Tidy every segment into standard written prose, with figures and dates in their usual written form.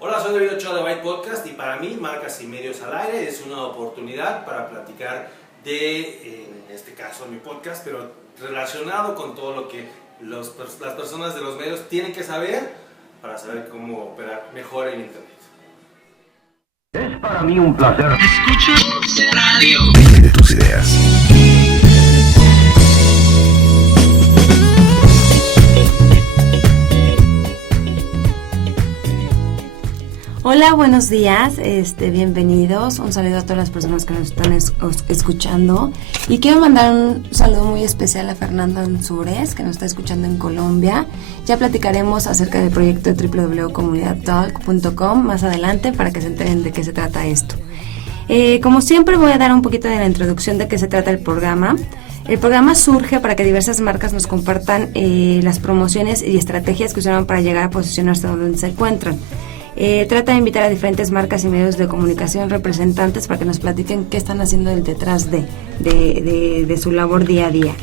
Hola, soy David Ochoa de Byte Podcast y para mí Marcas y Medios al Aire es una oportunidad para platicar de, en este caso mi podcast, pero relacionado con todo lo que las personas de los medios tienen que saber para saber cómo operar mejor en Internet. Es para mí un placer. Escucho radio. De tus ideas. Hola, buenos días, bienvenidos, un saludo a todas las personas que nos están escuchando y quiero mandar un saludo muy especial a Fernando Ansures, que nos está escuchando en Colombia. Ya platicaremos acerca del proyecto de www.comunidadtalk.com más adelante para que se enteren de qué se trata esto. Como siempre voy a dar un poquito de la introducción de qué se trata el programa. El programa surge para que diversas marcas nos compartan las promociones y estrategias que usaron para llegar a posicionarse donde se encuentran. Trata de invitar a diferentes marcas y medios de comunicación representantes para que nos platiquen qué están haciendo detrás de su labor día a día.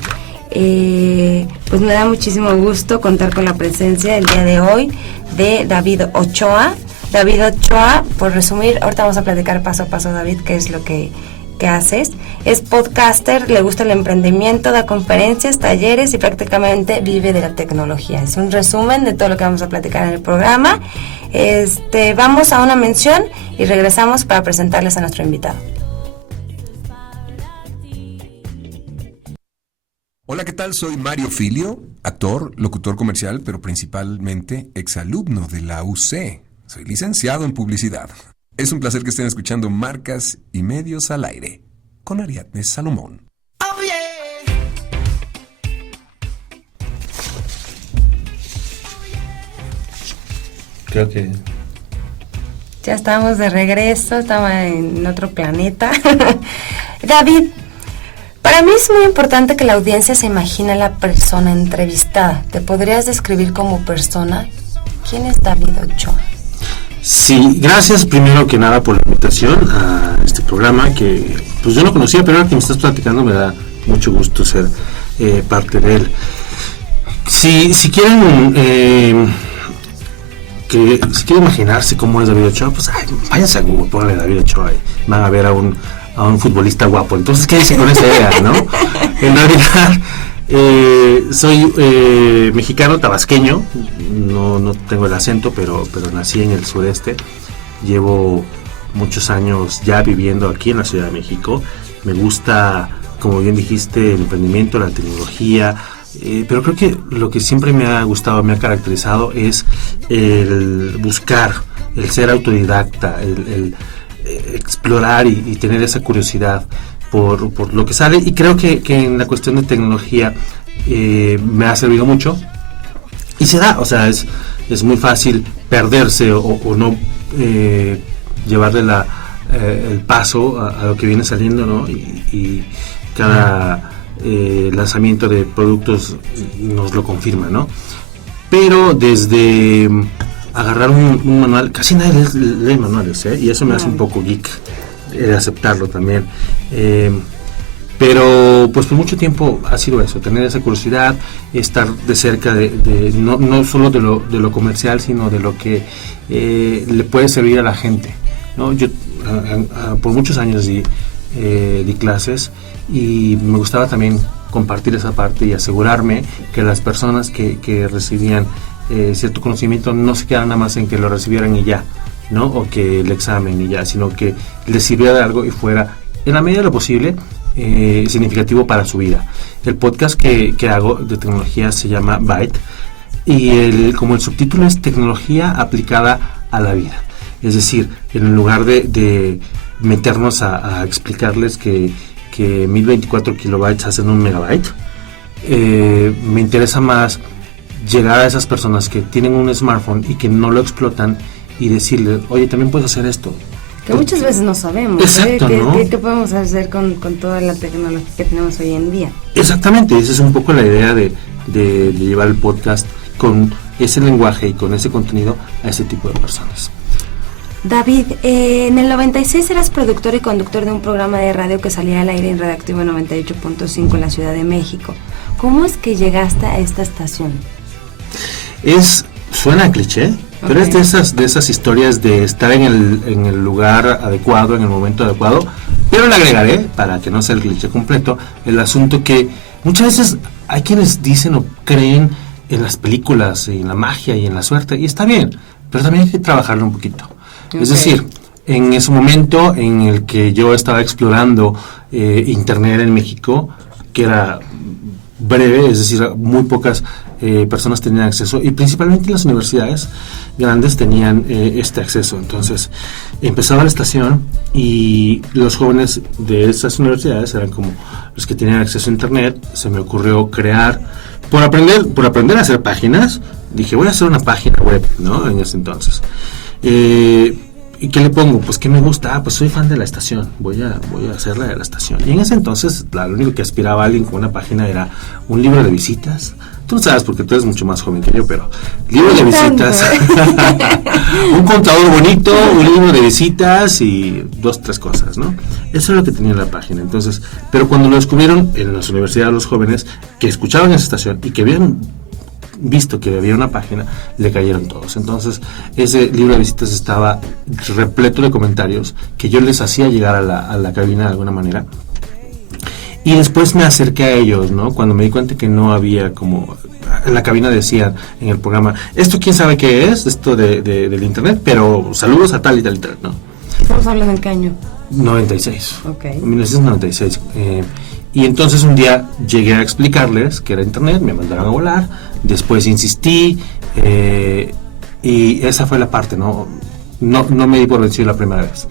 Pues me da muchísimo gusto contar con la presencia el día de hoy de David Ochoa. David Ochoa, por resumir, ahorita vamos a platicar paso a paso, David, qué es lo que haces. Es podcaster, le gusta el emprendimiento, da conferencias, talleres y prácticamente vive de la tecnología. Es un resumen de todo lo que vamos a platicar en el programa. Vamos a una mención y regresamos para presentarles a nuestro invitado. Hola, ¿qué tal? Soy Mario Filio, actor, locutor comercial, pero principalmente exalumno de la UC. Soy licenciado en publicidad. Es un placer que estén escuchando Marcas y Medios al Aire con Ariadne Salomón. Oh, yeah. Creo que Ya estamos de regreso, estaba en otro planeta. David, para mí es muy importante que la audiencia se imagine a la persona entrevistada. ¿Te podrías describir como persona? ¿Quién es David Ochoa? Sí, gracias primero que nada por la invitación a este programa que pues yo no conocía, pero ahora que me estás platicando me da mucho gusto ser parte de él. Si quieren imaginarse cómo es David Ochoa, pues váyanse a Google, pónganle David Ochoa y van a ver a un futbolista guapo. Entonces quédense con esa idea, ¿no? En realidad soy mexicano tabasqueño, no tengo el acento, pero nací en el sureste. Llevo muchos años ya viviendo aquí en la Ciudad de México. Me gusta, como bien dijiste, el emprendimiento, la tecnología, pero creo que lo que siempre me ha gustado, me ha caracterizado es el buscar, el ser autodidacta, el explorar y tener esa curiosidad por lo que sale, y creo que en la cuestión de tecnología me ha servido mucho y se da, o sea, es muy fácil perderse o no llevarle el paso a lo que viene saliendo, ¿no? Y cada lanzamiento de productos nos lo confirma, ¿no? Pero desde agarrar un manual, casi nadie lee manuales, y eso me hace un poco geek aceptarlo también, pero pues por mucho tiempo ha sido eso, tener esa curiosidad, estar de cerca de no solo de lo comercial, sino de lo que le puede servir a la gente, ¿no? Yo por muchos años di clases y me gustaba también compartir esa parte y asegurarme que las personas que recibían cierto conocimiento no se quedaran nada más en que lo recibieran y ya, ¿no? O que el examen y ya, sino que les sirviera de algo y fuera, en la medida de lo posible, significativo para su vida. El podcast que hago de tecnología se llama Byte y como el subtítulo es tecnología aplicada a la vida. Es decir, en lugar de meternos a explicarles que 1024 kilobytes hacen un megabyte, me interesa más llegar a esas personas que tienen un smartphone y que no lo explotan y decirles, oye, también puedes hacer esto. Que muchas veces no sabemos. Exacto, ¿no? ¿Qué podemos hacer con toda la tecnología que tenemos hoy en día? Exactamente, esa es un poco la idea de llevar el podcast con ese lenguaje y con ese contenido a ese tipo de personas. David, en el 96 eras productor y conductor de un programa de radio que salía al aire en Radioactivo 98.5 en la Ciudad de México. ¿Cómo es que llegaste a esta estación? Suena cliché, Pero es de esas historias de estar en el lugar adecuado, en el momento adecuado. Pero le agregaré, para que no sea el cliché completo, el asunto que muchas veces hay quienes dicen o creen en las películas, en la magia y en la suerte, y está bien, pero también hay que trabajarlo un poquito. Es decir, en ese momento en el que yo estaba explorando Internet en México, que era breve, es decir, muy pocas personas tenían acceso, y principalmente las universidades grandes tenían este acceso. Entonces empezaba la estación y los jóvenes de esas universidades eran como los que tenían acceso a Internet. Se me ocurrió crear, por aprender a hacer páginas, dije, voy a hacer una página web, ¿no? En ese entonces. ¿Y qué le pongo? Pues, ¿qué me gusta? Pues soy fan de la estación, voy a hacerla de la estación. Y en ese entonces, lo único que aspiraba a alguien con una página era un libro de visitas. Tú no sabes porque tú eres mucho más joven que yo, pero libro de visitas, un contador bonito, un libro de visitas y 2, 3 cosas, ¿no? Eso es lo que tenía en la página. Entonces, pero cuando lo descubrieron en las universidades los jóvenes que escuchaban esa estación y que habían visto que había una página, le cayeron todos. Entonces ese libro de visitas estaba repleto de comentarios que yo les hacía llegar a la cabina de alguna manera, y después me acerqué a ellos, ¿no? Cuando me di cuenta que no había, como en la cabina decían en el programa, esto quién sabe qué es, esto del Internet, pero saludos a tal y tal y tal, ¿no? ¿Estamos hablando en qué año? 96. Ok. 1996. Y entonces un día llegué a explicarles que era Internet, me mandaron a volar, después insistí, y esa fue la parte, ¿no? No me di por vencido la primera vez.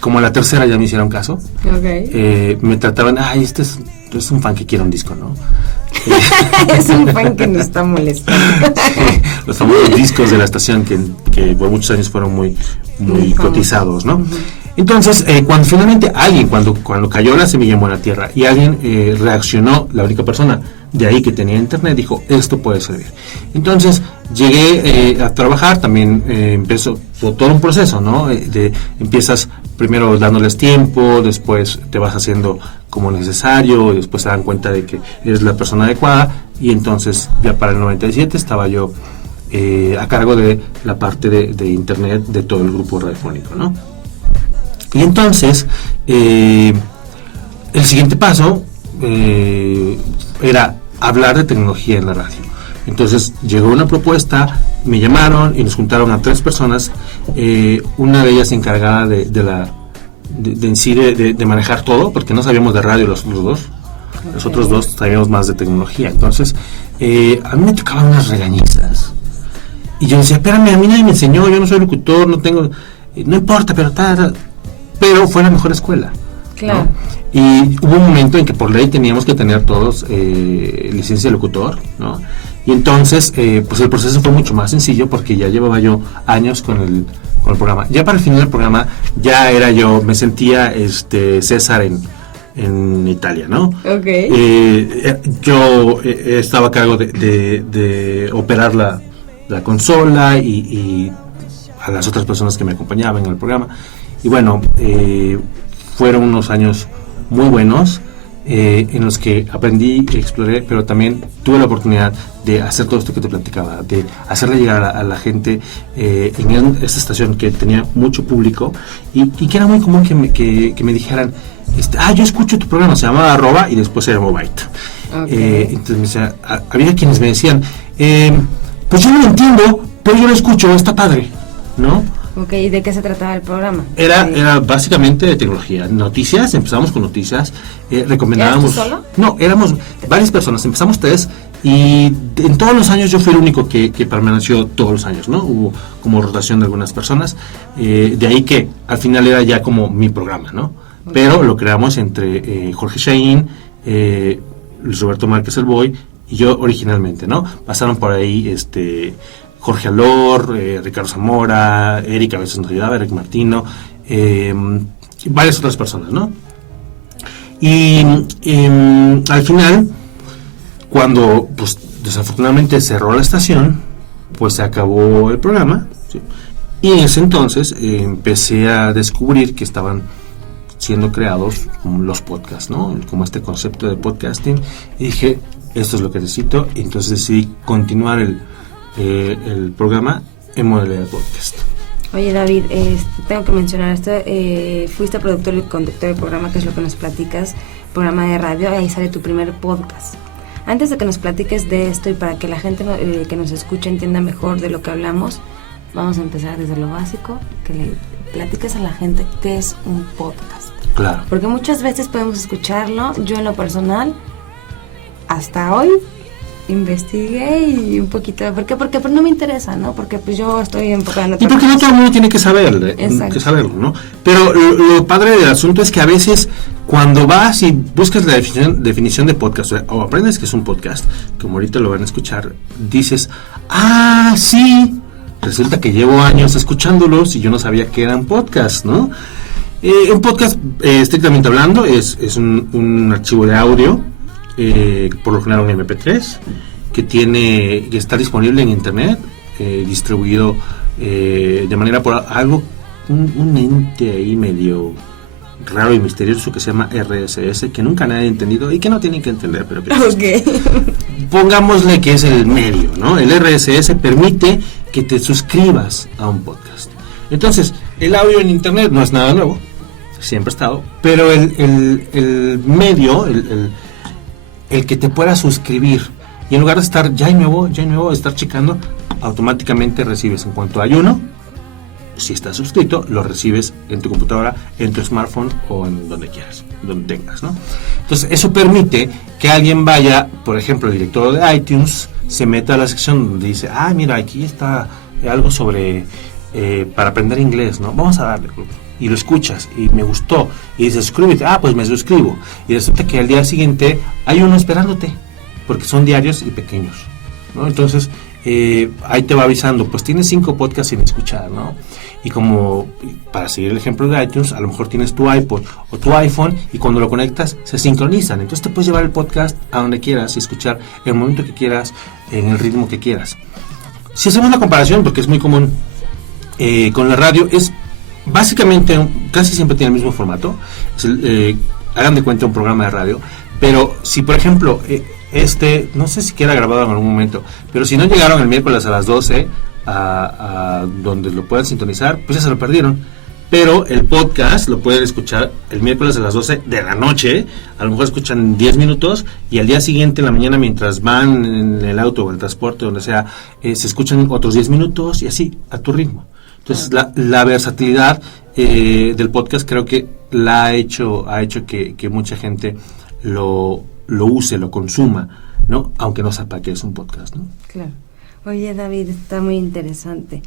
Como la tercera ya me hicieron caso. Okay. Me trataban, este es un fan que quiere un disco, ¿no? Es un fan que nos está molestando. Los famosos discos de la estación que por muchos años fueron muy cotizados, ¿no? Entonces, cuando finalmente cuando cayó la semilla en buena tierra y alguien reaccionó, la única persona de ahí que tenía Internet dijo, esto puede servir. Entonces llegué a trabajar, también empezó todo un proceso, ¿no? Empiezas primero dándoles tiempo, después te vas haciendo como necesario, y después se dan cuenta de que eres la persona adecuada, y entonces ya para el 97 estaba yo a cargo de la parte de Internet de todo el grupo radiofónico, ¿no? Y entonces el siguiente paso era hablar de tecnología en la radio. Entonces llegó una propuesta, me llamaron y nos juntaron a 3 personas, una de ellas encargada de manejar todo, porque no sabíamos de radio los dos, los otros 2 sabíamos más de tecnología. Entonces a mí me tocaban unas regañizas y yo decía, espérame, a mí nadie me enseñó, yo no soy locutor, no importa, pero fue la mejor escuela. Claro. ¿No? Y hubo un momento en que por ley teníamos que tener todos licencia de locutor, ¿no? Y entonces pues el proceso fue mucho más sencillo, porque ya llevaba yo años con el programa. Ya para el final del programa ya era yo, me sentía César en Italia, ¿no? Okay. Yo estaba a cargo de operar la consola y a las otras personas que me acompañaban en el programa. Y bueno, fueron unos años muy buenos en los que aprendí, exploré, pero también tuve la oportunidad de hacer todo esto que te platicaba, de hacerle llegar a la gente en esta estación que tenía mucho público y que era muy común que me dijeran, yo escucho tu programa, se llamaba Arroba y después se llamó Byte. Okay. Entonces me decía, había quienes me decían, pues yo no lo entiendo, pero yo lo escucho, está padre, ¿no? Ok, ¿y de qué se trataba el programa? Era básicamente de tecnología, noticias, empezamos con noticias, recomendábamos... ¿Eras tú solo? No, éramos varias personas, empezamos 3 y en todos los años yo fui el único que permaneció todos los años, ¿no? Hubo como rotación de algunas personas, de ahí que al final era ya como mi programa, ¿no? Okay. Pero lo creamos entre Jorge Shahin, Luis Roberto Márquez el Boy y yo originalmente, ¿no? Pasaron por ahí Jorge Alor, Ricardo Zamora, Eric a veces nos ayudaba, Eric Martino, varias otras personas, ¿no? Y al final, cuando pues desafortunadamente cerró la estación, pues se acabó el programa, ¿sí? Y en ese entonces empecé a descubrir que estaban siendo creados los podcasts, ¿no? Como este concepto de podcasting, y dije, esto es lo que necesito, y entonces decidí continuar el programa en modalidad podcast. Oye, David, tengo que mencionar esto. Fuiste productor y conductor del programa, que es lo que nos platicas, programa de radio, ahí sale tu primer podcast. Antes de que nos platiques de esto y para que la gente que nos escucha entienda mejor de lo que hablamos, vamos a empezar desde lo básico, que le platiques a la gente qué es un podcast. Claro. Porque muchas veces podemos escucharlo. Yo en lo personal, hasta hoy, investigué y un poquito, ¿por qué? Porque no me interesa, ¿no? Porque pues yo estoy enfocada en otra y porque no todo el mundo tiene que saberlo, ¿no? Pero lo padre del asunto es que a veces cuando vas y buscas la definición de podcast o aprendes que es un podcast, como ahorita lo van a escuchar, dices, sí, resulta que llevo años escuchándolos y yo no sabía que eran podcasts, ¿no? Un podcast, estrictamente hablando, es un archivo de audio, por lo general un MP3, que está disponible en internet, distribuido de manera por algo, un ente ahí medio raro y misterioso que se llama RSS, que nunca nadie ha entendido y que no tienen que entender, pero que pongámosle que es el medio, ¿no? El RSS permite que te suscribas a un podcast. Entonces, el audio en internet no es nada nuevo, siempre ha estado, pero el medio, el que te pueda suscribir, y en lugar de estar ya hay nuevo, estar checando, automáticamente recibes, en cuanto hay uno, si estás suscrito, lo recibes en tu computadora, en tu smartphone o en donde quieras, donde tengas, ¿no? Entonces, eso permite que alguien vaya, por ejemplo, el director de iTunes, se meta a la sección donde dice, mira, aquí está algo sobre para aprender inglés, ¿no? Vamos a darle, y lo escuchas, y me gustó, y dices, suscríbete, pues me suscribo, y resulta que al día siguiente hay uno esperándote, porque son diarios y pequeños, ¿no? Entonces, ahí te va avisando, pues tienes 5 podcasts sin escuchar, ¿no? Y como, para seguir el ejemplo de iTunes, a lo mejor tienes tu iPod o tu iPhone, y cuando lo conectas, se sincronizan, entonces te puedes llevar el podcast a donde quieras y escuchar en el momento que quieras, en el ritmo que quieras. Si hacemos una comparación, porque es muy común, con la radio, es básicamente, casi siempre tiene el mismo formato, hagan de cuenta un programa de radio, pero si por ejemplo, no sé si queda grabado en algún momento, pero si no llegaron el miércoles a las 12 a donde lo puedan sintonizar, pues ya se lo perdieron. Pero el podcast lo pueden escuchar el miércoles a las 12 de la noche, a lo mejor escuchan 10 minutos y al día siguiente en la mañana, mientras van en el auto o el transporte, donde sea, se escuchan otros 10 minutos y así, a tu ritmo. Entonces la versatilidad del podcast creo que ha hecho que mucha gente lo use, lo consuma, ¿no? Aunque no sepa que es un podcast, ¿no? Claro. Oye, David, está muy interesante.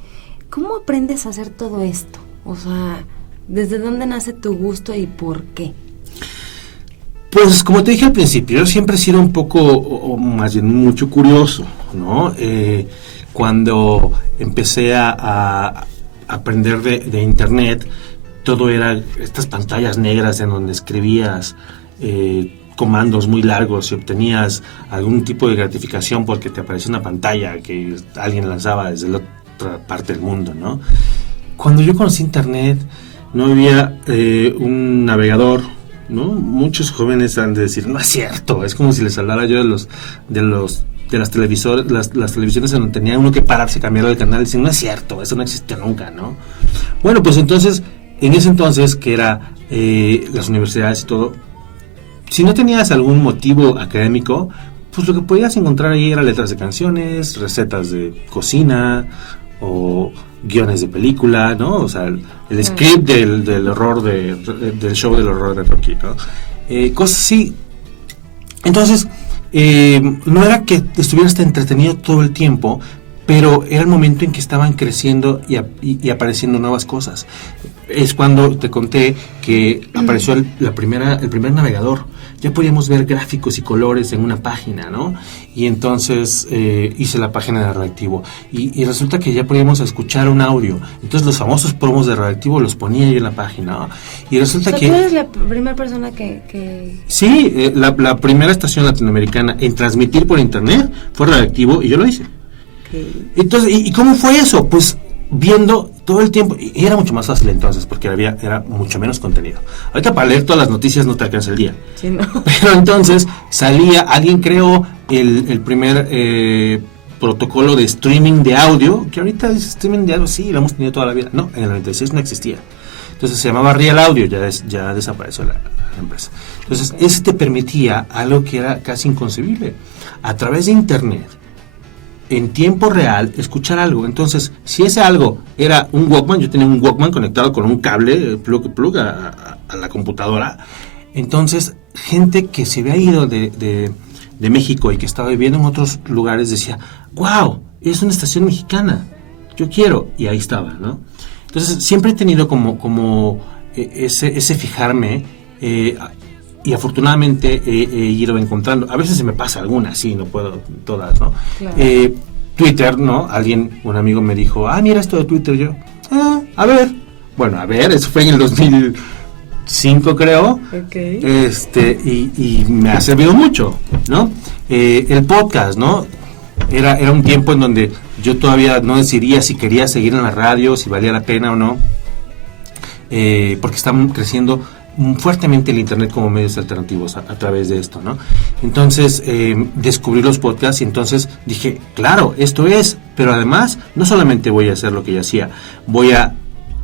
¿Cómo aprendes a hacer todo esto? O sea, ¿desde dónde nace tu gusto y por qué? Pues como te dije al principio, yo siempre he sido un poco, o más bien mucho curioso, ¿no? Cuando empecé a aprender de internet, todo era estas pantallas negras en donde escribías comandos muy largos y obtenías algún tipo de gratificación porque te aparecía una pantalla que alguien lanzaba desde la otra parte del mundo, ¿no? Cuando yo conocí internet, no había un navegador, ¿no? Muchos jóvenes han de decir, no es cierto, es como si les hablara yo de las televisiones en donde tenía uno que pararse a cambiar el canal y decir, no es cierto, eso no existió nunca, ¿no? Bueno, pues entonces, en ese entonces, que era las universidades y todo, si no tenías algún motivo académico, pues lo que podías encontrar ahí era letras de canciones, recetas de cocina o guiones de película, ¿no? O sea, el script del horror del show del horror de Rocky, ¿no? Cosas así. Entonces, no era que estuvieras entretenido todo el tiempo, pero era el momento en que estaban creciendo y apareciendo nuevas cosas. Es cuando te conté que apareció el primer navegador. Ya podíamos ver gráficos y colores en una página, ¿no? Y entonces hice la página de Radioactivo. Y resulta que ya podíamos escuchar un audio. Entonces los famosos promos de Radioactivo los ponía yo en la página, ¿no? Y resulta que... ¿Tú eres la primera persona que... Sí, la primera estación latinoamericana en transmitir por internet fue Radioactivo y yo lo hice. Okay. Entonces, ¿y cómo fue eso? Pues viendo todo el tiempo, y era mucho más fácil entonces porque era mucho menos contenido. Ahorita para leer todas las noticias no te alcanza el día, sí, ¿no? Pero entonces alguien creó el primer protocolo de streaming de audio, que ahorita es streaming de audio, sí, lo hemos tenido toda la vida. No, en el 96 no existía. Entonces se llamaba Real Audio, ya desapareció la empresa. Entonces ese te permitía algo que era casi inconcebible. A través de internet, en tiempo real, escuchar algo. Entonces, si ese algo era un Walkman, yo tenía un Walkman conectado con un cable plug a la computadora. Entonces, gente que se había ido de México y que estaba viviendo en otros lugares decía, wow, es una estación mexicana, yo quiero, y ahí estaba, ¿no? Entonces siempre he tenido como ese fijarme, y afortunadamente he ido encontrando, a veces se me pasa alguna, sí, no puedo todas, ¿no? Claro. Twitter, ¿no? Un amigo me dijo, mira esto de Twitter, yo, a ver, eso fue en el 2005 creo. Okay. Y me ha servido mucho, ¿no? El podcast, ¿no? Era un tiempo en donde yo todavía no decidía si quería seguir en la radio, si valía la pena o no, porque están creciendo fuertemente el internet como medios alternativos a través de esto, ¿no? Entonces descubrí los podcasts y entonces dije, claro, esto es, pero además no solamente voy a hacer lo que yo hacía, voy a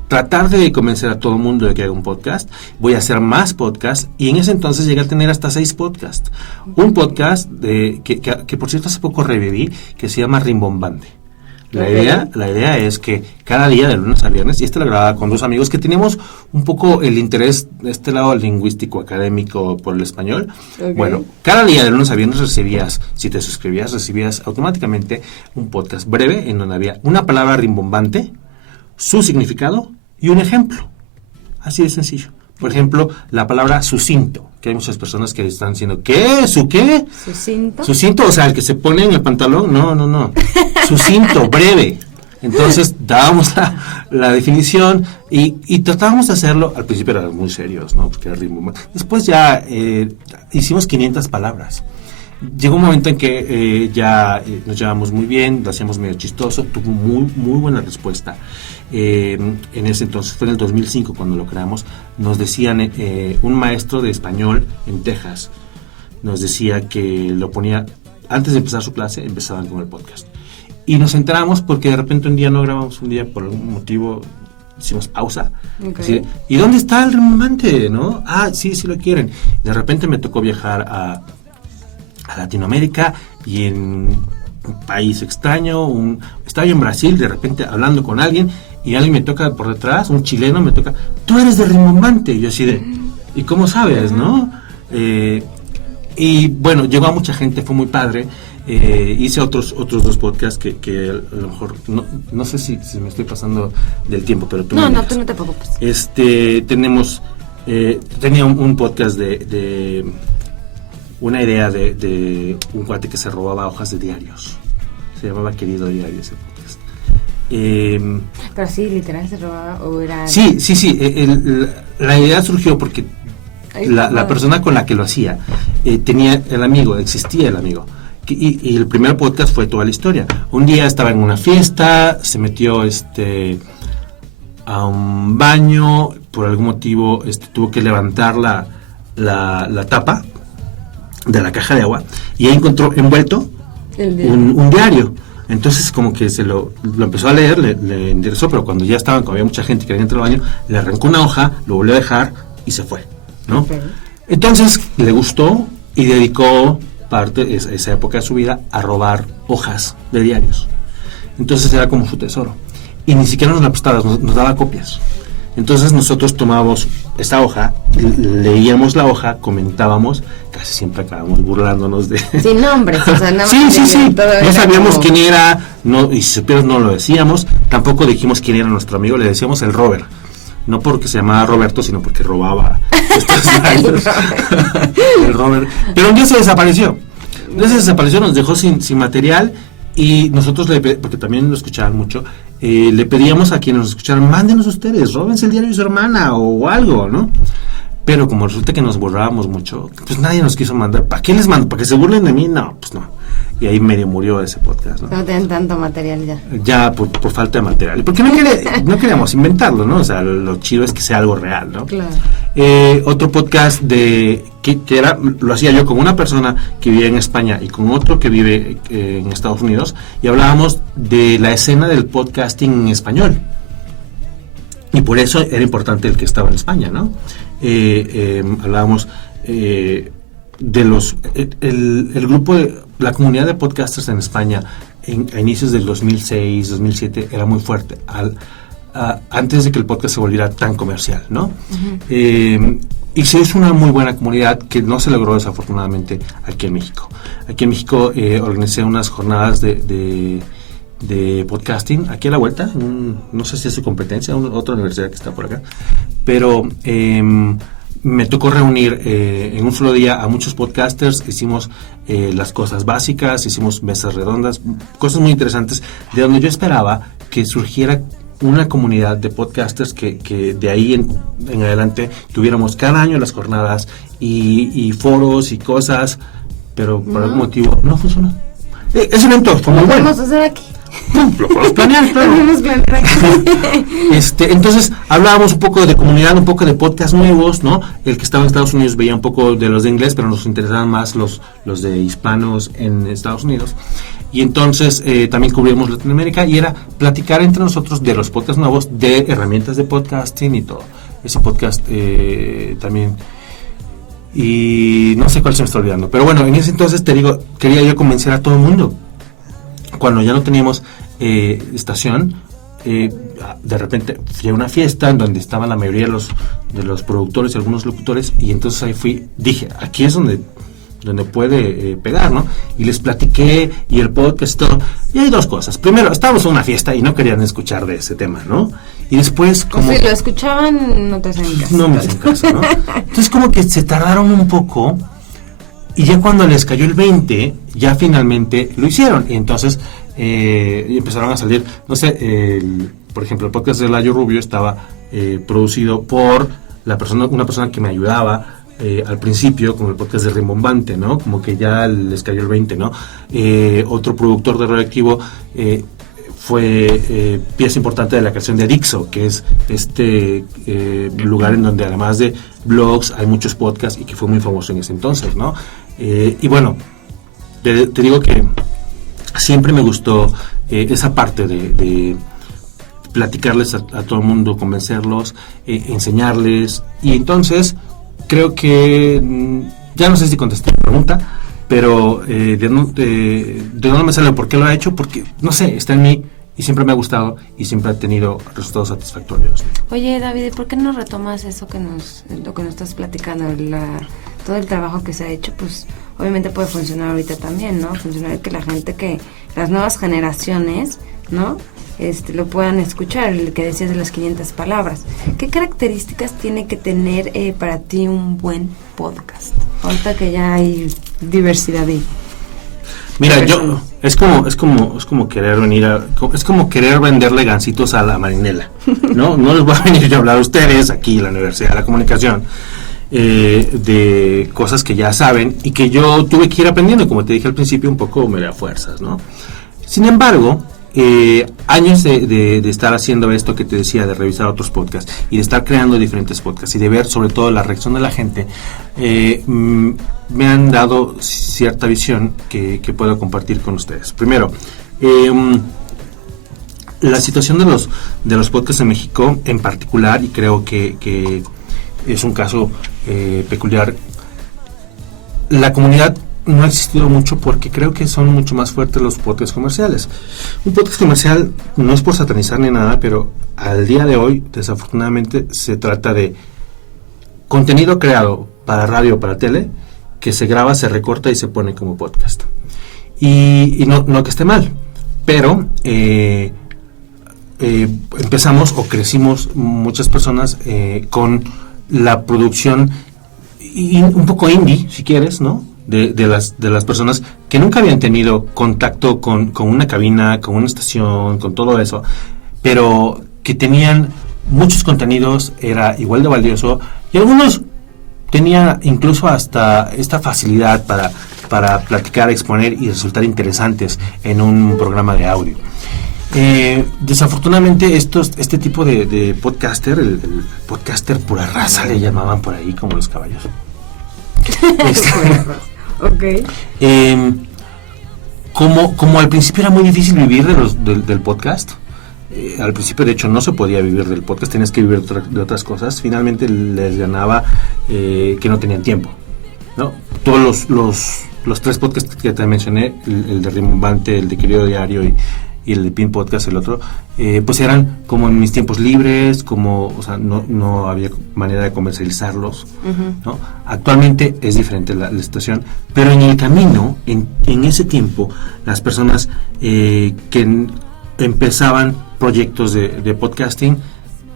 tratar de convencer a todo el mundo de que haga un podcast, voy a hacer más podcasts, y en ese entonces llegué a tener hasta 6 podcasts. Un podcast que por cierto hace poco reviví, que se llama Rimbombante. La idea es que cada día de lunes a viernes, y lo grababa con 2 amigos que teníamos un poco el interés de este lado lingüístico, académico por el español. Okay. Bueno, cada día de lunes a viernes si te suscribías, recibías automáticamente un podcast breve en donde había una palabra rimbombante, su significado y un ejemplo. Así de sencillo. Por ejemplo, la palabra sucinto, que hay muchas personas que están diciendo, ¿qué? ¿Su qué? ¿Sucinto? Sucinto, o sea, el que se pone en el pantalón. No. Sucinto, breve. Entonces, dábamos la definición y tratábamos de hacerlo. Al principio eran muy serios, ¿no? Porque era ritmo. Después ya hicimos 500 palabras. Llegó un momento en que nos llevamos muy bien, lo hacíamos medio chistoso, tuvo muy, muy buena respuesta. En ese entonces, fue en el 2005 cuando lo creamos, nos decían, un maestro de español en Texas, nos decía que lo ponía, antes de empezar su clase, empezaban con el podcast. Y nos enteramos porque de repente un día no grabamos, un día por algún motivo hicimos pausa. Okay. Así, ¿y dónde está el rimbombante? ¿No? Sí lo quieren. De repente me tocó viajar a Latinoamérica y en un país extraño, estaba yo en Brasil, de repente hablando con alguien y alguien me toca por detrás, un chileno me toca, tú eres de Rimbombante, y yo así de, ¿y cómo sabes, no? Y bueno, llegó a mucha gente, fue muy padre. Hice otros 2 podcasts que a lo mejor no sé si me estoy pasando del tiempo, pero tú no te preocupes. Tenía un podcast de una idea de un cuate que se robaba hojas de diarios. Se llamaba Querido Diario ese podcast. Pero sí, literal se robaba o era... Sí. La idea surgió porque la persona con la que lo hacía tenía el amigo, existía el amigo. Y el primer podcast fue toda la historia. Un día estaba en una fiesta, se metió a un baño, por algún motivo tuvo que levantar la tapa de la caja de agua y ahí encontró envuelto un diario. Entonces como que se lo empezó a leer, le interesó, pero cuando había mucha gente que venía dentro del baño, le arrancó una hoja, lo volvió a dejar y se fue, ¿no? Okay. Entonces le gustó y dedicó esa época de su vida a robar hojas de diarios. Entonces era como su tesoro. Y ni siquiera nos la prestaba, nos daba copias. Entonces nosotros tomábamos esa hoja, leíamos la hoja, comentábamos, casi siempre acabamos burlándonos de... Sin nombres, o sea, nada más. Sí. No sabíamos quién era, y si supieras no lo decíamos, tampoco dijimos quién era nuestro amigo, le decíamos el Robert. No porque se llamaba Roberto, sino porque robaba estos años. El Robert. Pero un día se desapareció. Nos dejó sin material. Y nosotros, porque también lo escuchaban mucho, le pedíamos a quienes nos escucharan, mándenos ustedes, róbense el diario de su hermana o algo, ¿no? Pero como resulta que nos burlábamos mucho, pues nadie nos quiso mandar. ¿Para qué les mando? ¿Para que se burlen de mí? No, pues no. y ahí medio murió ese podcast, ¿no? No tienen tanto material ya. Ya por falta de material. Porque no queríamos inventarlo, ¿no? O sea, lo chido es que sea algo real, ¿no? Claro. Otro podcast que lo hacía yo con una persona que vivía en España y con otro que vive en Estados Unidos, y hablábamos de la escena del podcasting en español. Y por eso era importante el que estaba en España, ¿no? Hablábamos de el grupo de la comunidad de podcasters en España a inicios del 2006, 2007 era muy fuerte, antes de que el podcast se volviera tan comercial, ¿no? Uh-huh. Y sí es una muy buena comunidad que no se logró desafortunadamente aquí en México. Aquí en México organicé unas jornadas de podcasting aquí a la vuelta, no sé si es su competencia, otra universidad que está por acá, pero me tocó reunir en un solo día a muchos podcasters. Hicimos las cosas básicas, hicimos mesas redondas, cosas muy interesantes, de donde yo esperaba que surgiera una comunidad de podcasters que de ahí en adelante tuviéramos cada año las jornadas y foros y cosas, pero por algún motivo no funcionó. Ese evento fue muy bueno. Vamos a hacer aquí. Lo podemos planear, claro. Entonces hablábamos un poco de comunidad, un poco de podcast nuevos, ¿no? El que estaba en Estados Unidos veía un poco de los de inglés, pero nos interesaban más los de hispanos en Estados Unidos. Y entonces también cubríamos Latinoamérica, y era platicar entre nosotros de los podcasts nuevos, de herramientas de podcasting y todo. Ese podcast también, y no sé cuál se me está olvidando, pero bueno, en ese entonces te digo, quería yo convencer a todo el mundo. Cuando ya no teníamos estación, de repente fui a una fiesta en donde estaban la mayoría de los productores y algunos locutores, y entonces ahí dije, aquí es donde puede pegar, ¿no? Y les platiqué, y el podcast, todo. Y hay dos cosas. Primero, estábamos en una fiesta y no querían escuchar de ese tema, ¿no? Y después, como... Si lo escuchaban, no te hacen caso. No me hacen caso, ¿no? Entonces, como que se tardaron un poco, y ya cuando les cayó el 20, ya finalmente lo hicieron. Y entonces empezaron a salir, no sé, por ejemplo, el podcast de Layo Rubio estaba producido por una persona que me ayudaba al principio, como el podcast de Rimbombante, ¿no? Como que ya les cayó el 20, ¿no? Otro productor de Radioactivo fue pieza importante de la creación de Dixo, que es este lugar en donde además de blogs hay muchos podcasts, y que fue muy famoso en ese entonces, ¿no? Y bueno, te digo que siempre me gustó esa parte de platicarles a todo el mundo, convencerlos, enseñarles. Y entonces creo que ya no sé si contesté la pregunta, pero de dónde me sale por qué lo ha hecho, porque no sé, está en mí y siempre me ha gustado y siempre ha tenido resultados satisfactorios. Oye, David, ¿por qué no retomas eso lo que nos estás platicando? Todo el trabajo que se ha hecho, pues obviamente puede funcionar ahorita también, ¿no? Funcionar que la gente, que las nuevas generaciones, ¿no? Lo puedan escuchar, el que decías de las 500 palabras. ¿Qué características tiene que tener para ti un buen podcast? Ahorita que ya hay diversidad de... Mira, es como querer es como querer venderle gancitos a la marinela, ¿no? No les voy a venir yo a hablar a ustedes aquí en la Universidad de la Comunicación de cosas que ya saben y que yo tuve que ir aprendiendo, como te dije al principio, un poco me da fuerzas, ¿no? Sin embargo, años de estar haciendo esto que te decía, de revisar otros podcasts y de estar creando diferentes podcasts y de ver sobre todo la reacción de la gente, me han dado cierta visión que puedo compartir con ustedes. Primero, la situación de los podcasts en México en particular, y creo que es un caso peculiar. La comunidad no ha existido mucho porque creo que son mucho más fuertes los podcasts comerciales. Un podcast comercial no es por satanizar ni nada, pero al día de hoy, desafortunadamente, se trata de contenido creado para radio o para tele, que se graba, se recorta y se pone como podcast. Y no que esté mal, pero empezamos o crecimos muchas personas con la producción un poco indie, si quieres, ¿no? De las personas que nunca habían tenido contacto con una cabina, con una estación, con todo eso, pero que tenían muchos contenidos, era igual de valioso, y algunos tenían incluso hasta esta facilidad para para platicar, exponer y resultar interesantes en un programa de audio. Desafortunadamente este tipo de podcaster, el podcaster pura raza le llamaban por ahí, como los caballos. Ok. Como al principio era muy difícil vivir del podcast, al principio de hecho no se podía vivir del podcast, tenías que vivir de otras cosas, finalmente les ganaba que no tenían tiempo, ¿no? Todos los 3 podcasts que te mencioné, el de Rimbombante, el de Querido Diario y el de Pin Podcast, el otro, pues eran como en mis tiempos libres, o sea, no había manera de comercializarlos, ¿no? Actualmente es diferente la situación, pero en el camino, en ese tiempo, las personas que empezaban proyectos de podcasting,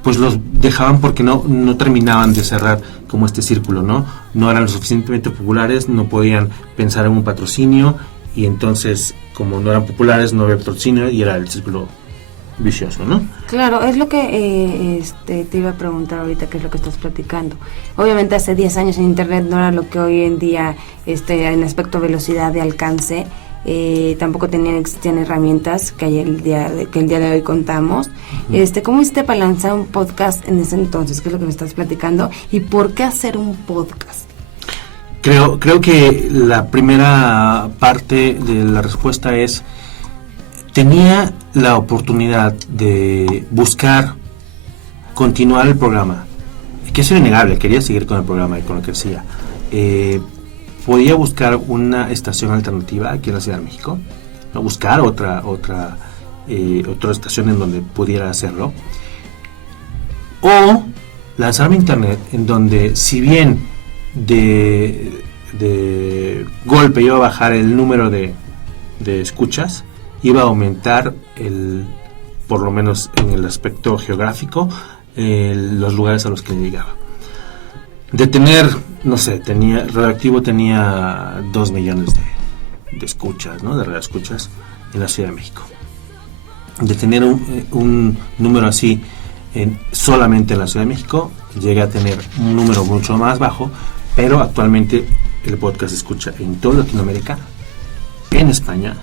pues los dejaban porque no terminaban de cerrar como este círculo, no eran lo suficientemente populares, no podían pensar en un patrocinio, y entonces como no eran populares no había patrocinio y era el círculo vicioso, ¿no? Claro, es lo que te iba a preguntar ahorita, qué es lo que estás platicando. Obviamente hace 10 años en internet no era lo que hoy en día en aspecto de velocidad de alcance, tampoco existían herramientas que el día de hoy contamos. ¿Cómo hiciste para lanzar un podcast en ese entonces? ¿Qué es lo que me estás platicando? ¿Y por qué hacer un podcast? Creo que la primera parte de la respuesta es: tenía la oportunidad de buscar continuar el programa, que eso era innegable, quería seguir con el programa y con lo que hacía. Podía buscar una estación alternativa aquí en la Ciudad de México, ¿no? Buscar otra estación en donde pudiera hacerlo, o lanzarme a internet, en donde, si bien de golpe iba a bajar el número de escuchas, iba a aumentar por lo menos en el aspecto geográfico, los lugares a los que llegaba. De tener, no sé, Radioactivo tenía 2 millones de escuchas, ¿no? De radioescuchas en la Ciudad de México. De tener un número así solamente en la Ciudad de México, llegué a tener un número mucho más bajo, pero actualmente el podcast se escucha en toda Latinoamérica, en España,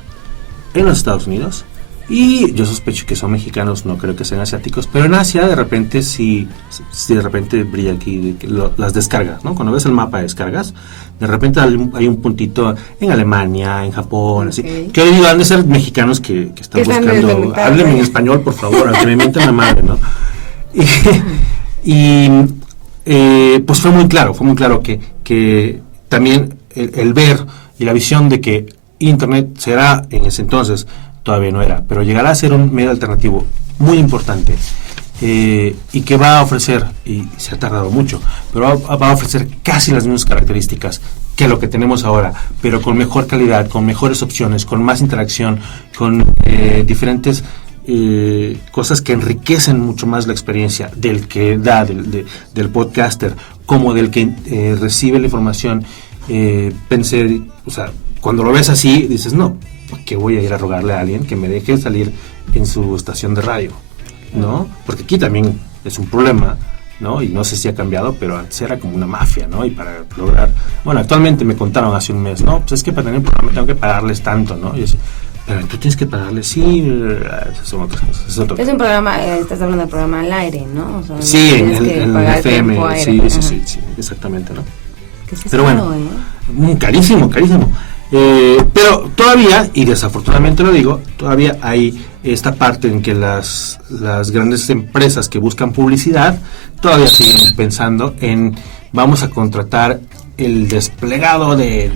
en los Estados Unidos, y yo sospecho que son mexicanos, no creo que sean asiáticos, pero en Asia de repente sí de repente brilla aquí las descargas, ¿no? Cuando ves el mapa de descargas, de repente hay un puntito en Alemania, en Japón, así, que hoy han de ser mexicanos que están buscando, háblenme en español, por favor, aunque me mientan la madre, ¿no? Y pues fue muy claro que también el ver y la visión de que Internet será, en ese entonces todavía no era, pero llegará a ser un medio alternativo muy importante, y que va a ofrecer, y se ha tardado mucho, pero va a ofrecer casi las mismas características que lo que tenemos ahora, pero con mejor calidad, con mejores opciones, con más interacción, con diferentes cosas que enriquecen mucho más la experiencia del que da, del podcaster, como del que recibe la información. Pensé, o sea, cuando lo ves así, dices, no, ¿por qué voy a ir a rogarle a alguien que me deje salir en su estación de radio? ¿No? Porque aquí también es un problema, ¿no? Y no sé si ha cambiado, pero antes era como una mafia, ¿no? Y para lograr, bueno, actualmente me contaron hace un mes, no, pues es que para tener un programa tengo que pagarles tanto, ¿no? Y yo decía, pero tú tienes que pagarle, sí, son otras cosas. Es un programa, estás hablando del programa al aire, ¿no? O sea, sí, en el FM, sí, exactamente, ¿no? Pero bueno, carísimo. Pero todavía, y desafortunadamente lo digo, todavía hay esta parte en que las grandes empresas que buscan publicidad todavía siguen pensando en vamos a contratar el desplegado del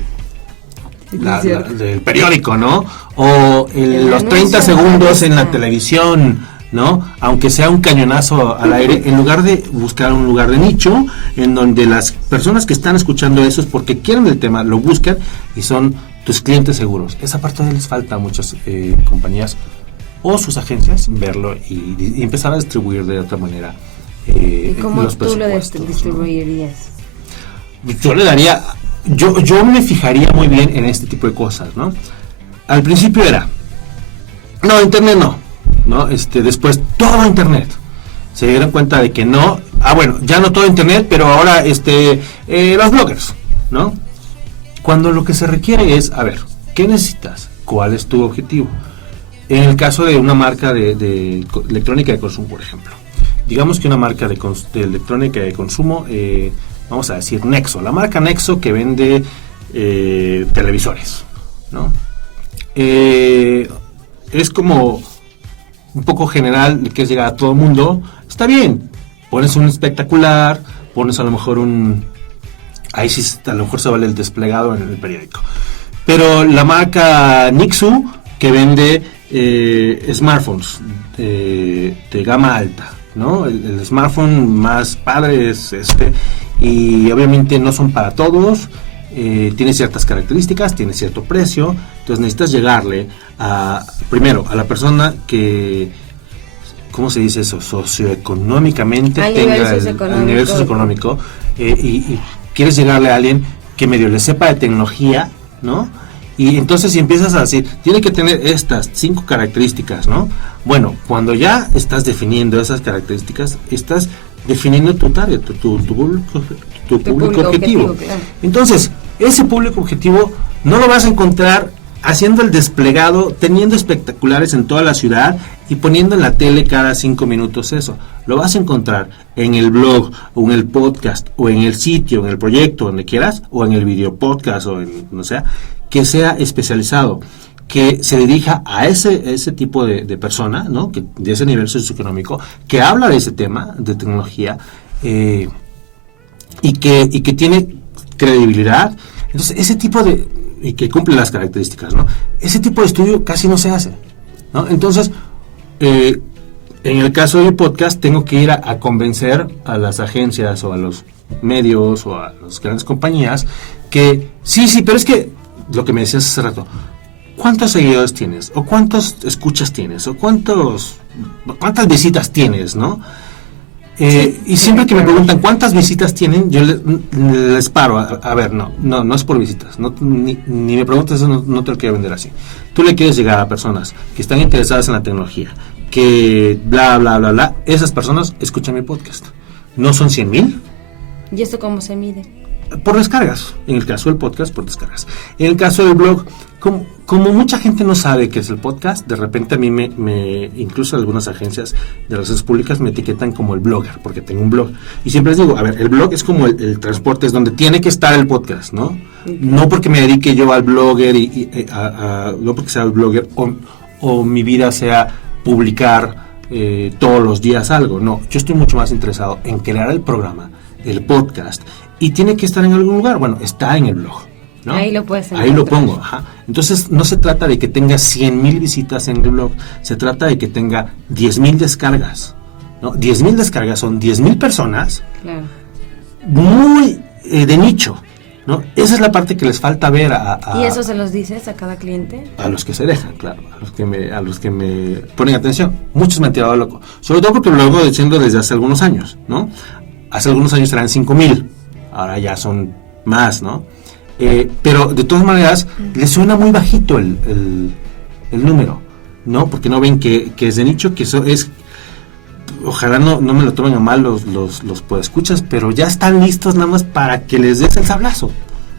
periódico, ¿no? O los 30 segundos en la televisión, ¿no? Aunque sea un cañonazo al aire, en lugar de buscar un lugar de nicho, en donde las personas que están escuchando eso es porque quieren el tema, lo buscan y son tus clientes seguros. Esa parte les falta a muchas compañías o sus agencias verlo y empezar a distribuir de otra manera. ¿Y cómo tú lo distribuirías? ¿No? Yo le daría... Yo me fijaría muy bien en este tipo de cosas, ¿no? Al principio era, no, internet no, después todo internet. Se dieron cuenta de que no, bueno, ya no todo internet, pero ahora los bloggers, ¿no? Cuando lo que se requiere es, a ver, ¿qué necesitas? ¿Cuál es tu objetivo? En el caso de una marca de electrónica de consumo, por ejemplo, digamos que una marca de electrónica de consumo, vamos a decir Nexo, la marca Nexo que vende televisores, ¿no? Es como un poco general, que es llegar a todo el mundo. Está bien, pones un espectacular, pones a lo mejor ahí sí a lo mejor se vale el desplegado en el periódico, pero la marca Nixu que vende smartphones de gama alta, ¿no? El smartphone más padre es y obviamente no son para todos, tiene ciertas características, tiene cierto precio, entonces necesitas llegarle primero a la persona que, ¿cómo se dice eso? Socioeconómicamente tenga el nivel socioeconómico, y quieres llegarle a alguien que medio le sepa de tecnología, ¿no? Y entonces si empiezas a decir, tiene que tener estas 5 características, ¿no? Bueno, cuando ya estás definiendo esas características, estás definiendo tu target, tu público objetivo. Claro. Entonces, ese público objetivo no lo vas a encontrar haciendo el desplegado, teniendo espectaculares en toda la ciudad y poniendo en la tele cada 5 minutos eso. Lo vas a encontrar en el blog, o en el podcast, o en el sitio, en el proyecto, donde quieras, o en el video podcast, o en, no sé, que sea especializado, que se dirija a ese tipo de persona, ¿no? Que, de ese nivel socioeconómico, que habla de ese tema de tecnología, y que tiene credibilidad. Entonces, ese tipo y que cumple las características, ¿no? Ese tipo de estudio casi no se hace, ¿no? Entonces, en el caso del podcast, tengo que ir a convencer a las agencias o a los medios o a las grandes compañías que sí, pero es que lo que me decías hace rato, ¿cuántos seguidores tienes? ¿O cuántos escuchas tienes? ¿O cuántas visitas tienes, no? Y siempre que me preguntan cuántas visitas tienen, yo les paro. A ver, no es por visitas. Ni me preguntas eso, no te lo quiero vender así. Tú le quieres llegar a personas que están interesadas en la tecnología, que bla, bla, bla, bla. Esas personas escuchan mi podcast. No son 100,000. ¿Y esto cómo se mide? Por descargas. En el caso del podcast, por descargas. En el caso del blog, como mucha gente no sabe qué es el podcast, de repente a mí incluso algunas agencias de relaciones públicas me etiquetan como el blogger, porque tengo un blog. Y siempre les digo, a ver, el blog es como el transporte, es donde tiene que estar el podcast, ¿no? Okay. No porque me dedique yo al blogger, no porque sea el blogger, o mi vida sea publicar todos los días algo. No, yo estoy mucho más interesado en crear el programa, el podcast, y tiene que estar en algún lugar. Bueno, está en el blog, ¿no? Ahí lo puedes encontrar. Ahí lo pongo, ajá. Entonces no se trata de que tenga 100,000 visitas en el blog, se trata de que tenga 10,000 descargas, ¿no? 10,000 descargas son 10,000 personas, claro, muy de nicho, ¿no? Esa es la parte que les falta ver ¿Y eso se los dices a cada cliente? A los que se dejan, claro, a los que me ponen atención. Muchos me han tirado loco, sobre todo porque lo vengo diciendo desde hace algunos años, ¿no? Hace algunos años eran 5,000, ahora ya son más, ¿no? Pero de todas maneras les suena muy bajito el número, ¿no? Porque no ven que es de nicho, que eso es, ojalá no me lo tomen a mal los podescuchas, pero ya están listos nada más para que les des el sablazo,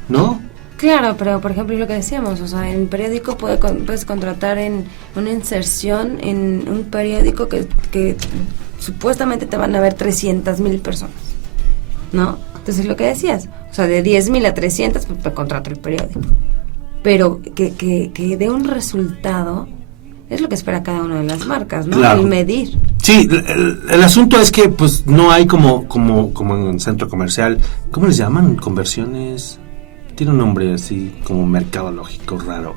¿no? Claro, pero por ejemplo lo que decíamos, o sea, en periódico puedes contratar en una inserción en un periódico que supuestamente te van a ver 300,000 personas, ¿no? Entonces lo que decías, o sea, de 10,000 a 300, pues contrato el periódico. Pero que dé un resultado es lo que espera cada una de las marcas, ¿no? Claro. El medir. Sí, el asunto es que pues no hay como en un centro comercial, ¿cómo les llaman? Conversiones, tiene un nombre así como mercadológico raro.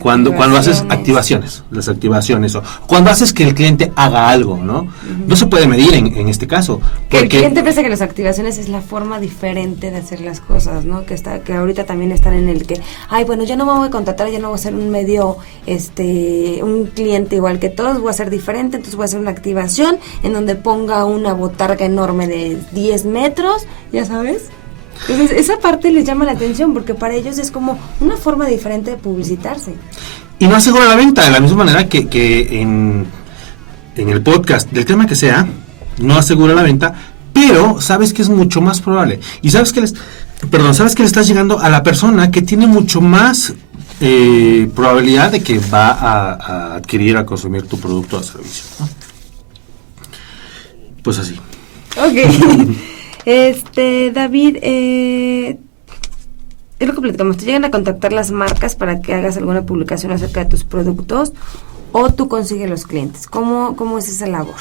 Cuando haces activaciones, las activaciones, o cuando haces que el cliente haga algo, ¿no? Uh-huh. No se puede medir en este caso. Que el cliente piensa que las activaciones es la forma diferente de hacer las cosas, ¿no? Que ahorita también están en el que, bueno, ya no me voy a contratar, ya no voy a ser un medio, un cliente igual que todos, voy a ser diferente, entonces voy a hacer una activación en donde ponga una botarga enorme de 10 metros, ya sabes. Entonces esa parte les llama la atención porque para ellos es como una forma diferente de publicitarse. Y no asegura la venta de la misma manera que en el podcast, del tema que sea, no asegura la venta, pero sabes que es mucho más probable. Y sabes que sabes que le estás llegando a la persona que tiene mucho más probabilidad de que va a adquirir, a consumir tu producto o servicio, ¿no? Pues así. Ok. David, es lo que platicamos. ¿Te llegan a contactar las marcas para que hagas alguna publicación acerca de tus productos o tú consigues los clientes? ¿Cómo es esa labor?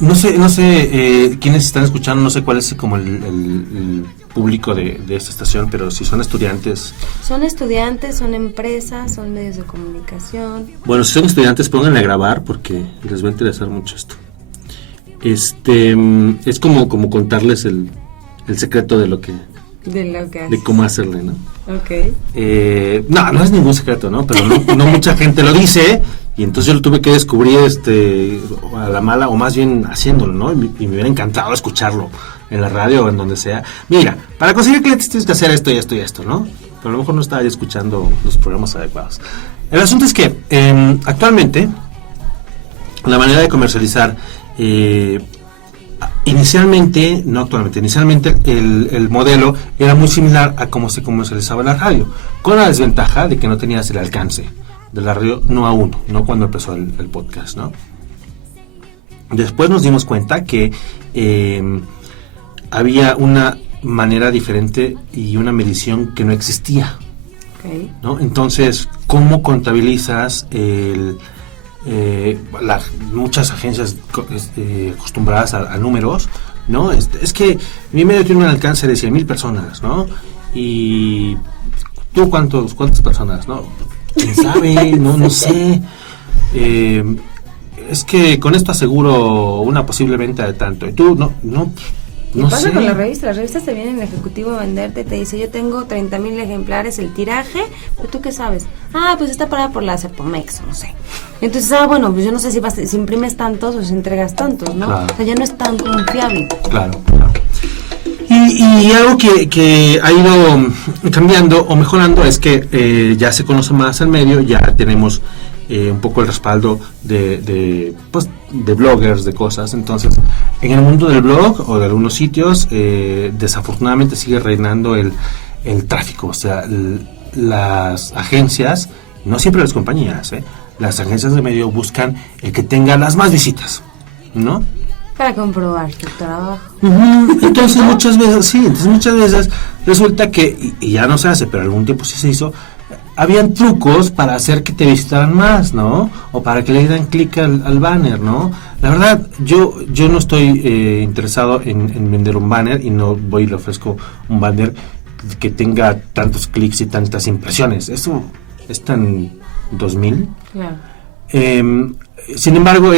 No sé quiénes están escuchando, no sé cuál es como el público de esta estación, pero si son estudiantes. ¿Son estudiantes, son empresas, son medios de comunicación? Bueno, si son estudiantes, pónganle a grabar porque les va a interesar mucho esto. Es como contarles el secreto de lo que haces. De cómo hacerle, ¿no? Ok. No es ningún secreto, ¿no? Pero no mucha gente lo dice y entonces yo lo tuve que descubrir a la mala o más bien haciéndolo, ¿no? Y me hubiera encantado escucharlo en la radio o en donde sea. Mira, para conseguir clientes tienes que hacer esto y esto y esto, ¿no? Pero a lo mejor no estaba yo escuchando los programas adecuados. El asunto es que actualmente la manera de comercializar inicialmente el modelo era muy similar a cómo se comercializaba la radio, con la desventaja de que no tenías el alcance de la radio, no cuando empezó el podcast, ¿no? Después nos dimos cuenta que había una manera diferente y una medición que no existía, okay, ¿no? Entonces, ¿cómo contabilizas muchas agencias acostumbradas a números, ¿no? Es que mi medio tiene un alcance de 100,000 personas, ¿no? Y tú cuántas personas, ¿no? ¿Quién sabe? No sé. Es que con esto aseguro una posible venta de tanto. Y tú no pasa sé. Con las revistas te vienen el ejecutivo a venderte, te dice, yo tengo 30,000 ejemplares, el tiraje, pero ¿tú qué sabes? Pues está parada por la Serpomex, no sé. Entonces, bueno, pues yo no sé si imprimes tantos o si entregas tantos, ¿no? Claro. O sea, ya no es tan confiable. Claro. Y algo que ha ido cambiando o mejorando es que ya se conoce más el medio, ya tenemos un poco el respaldo de bloggers, de cosas. Entonces, en el mundo del blog o de algunos sitios, desafortunadamente sigue reinando el tráfico. O sea, las agencias, no siempre las compañías, las agencias de medio buscan el que tenga las más visitas, ¿no? Para comprobar tu trabajo. Entonces muchas veces resulta que, y ya no se hace, pero algún tiempo sí se hizo, habían trucos para hacer que te visitaran más, ¿no? O para que le dieran clic al banner, ¿no? La verdad, yo no estoy interesado en vender un banner y no voy y le ofrezco un banner que tenga tantos clics y tantas impresiones. Eso es tan 2000. Claro. Sin embargo,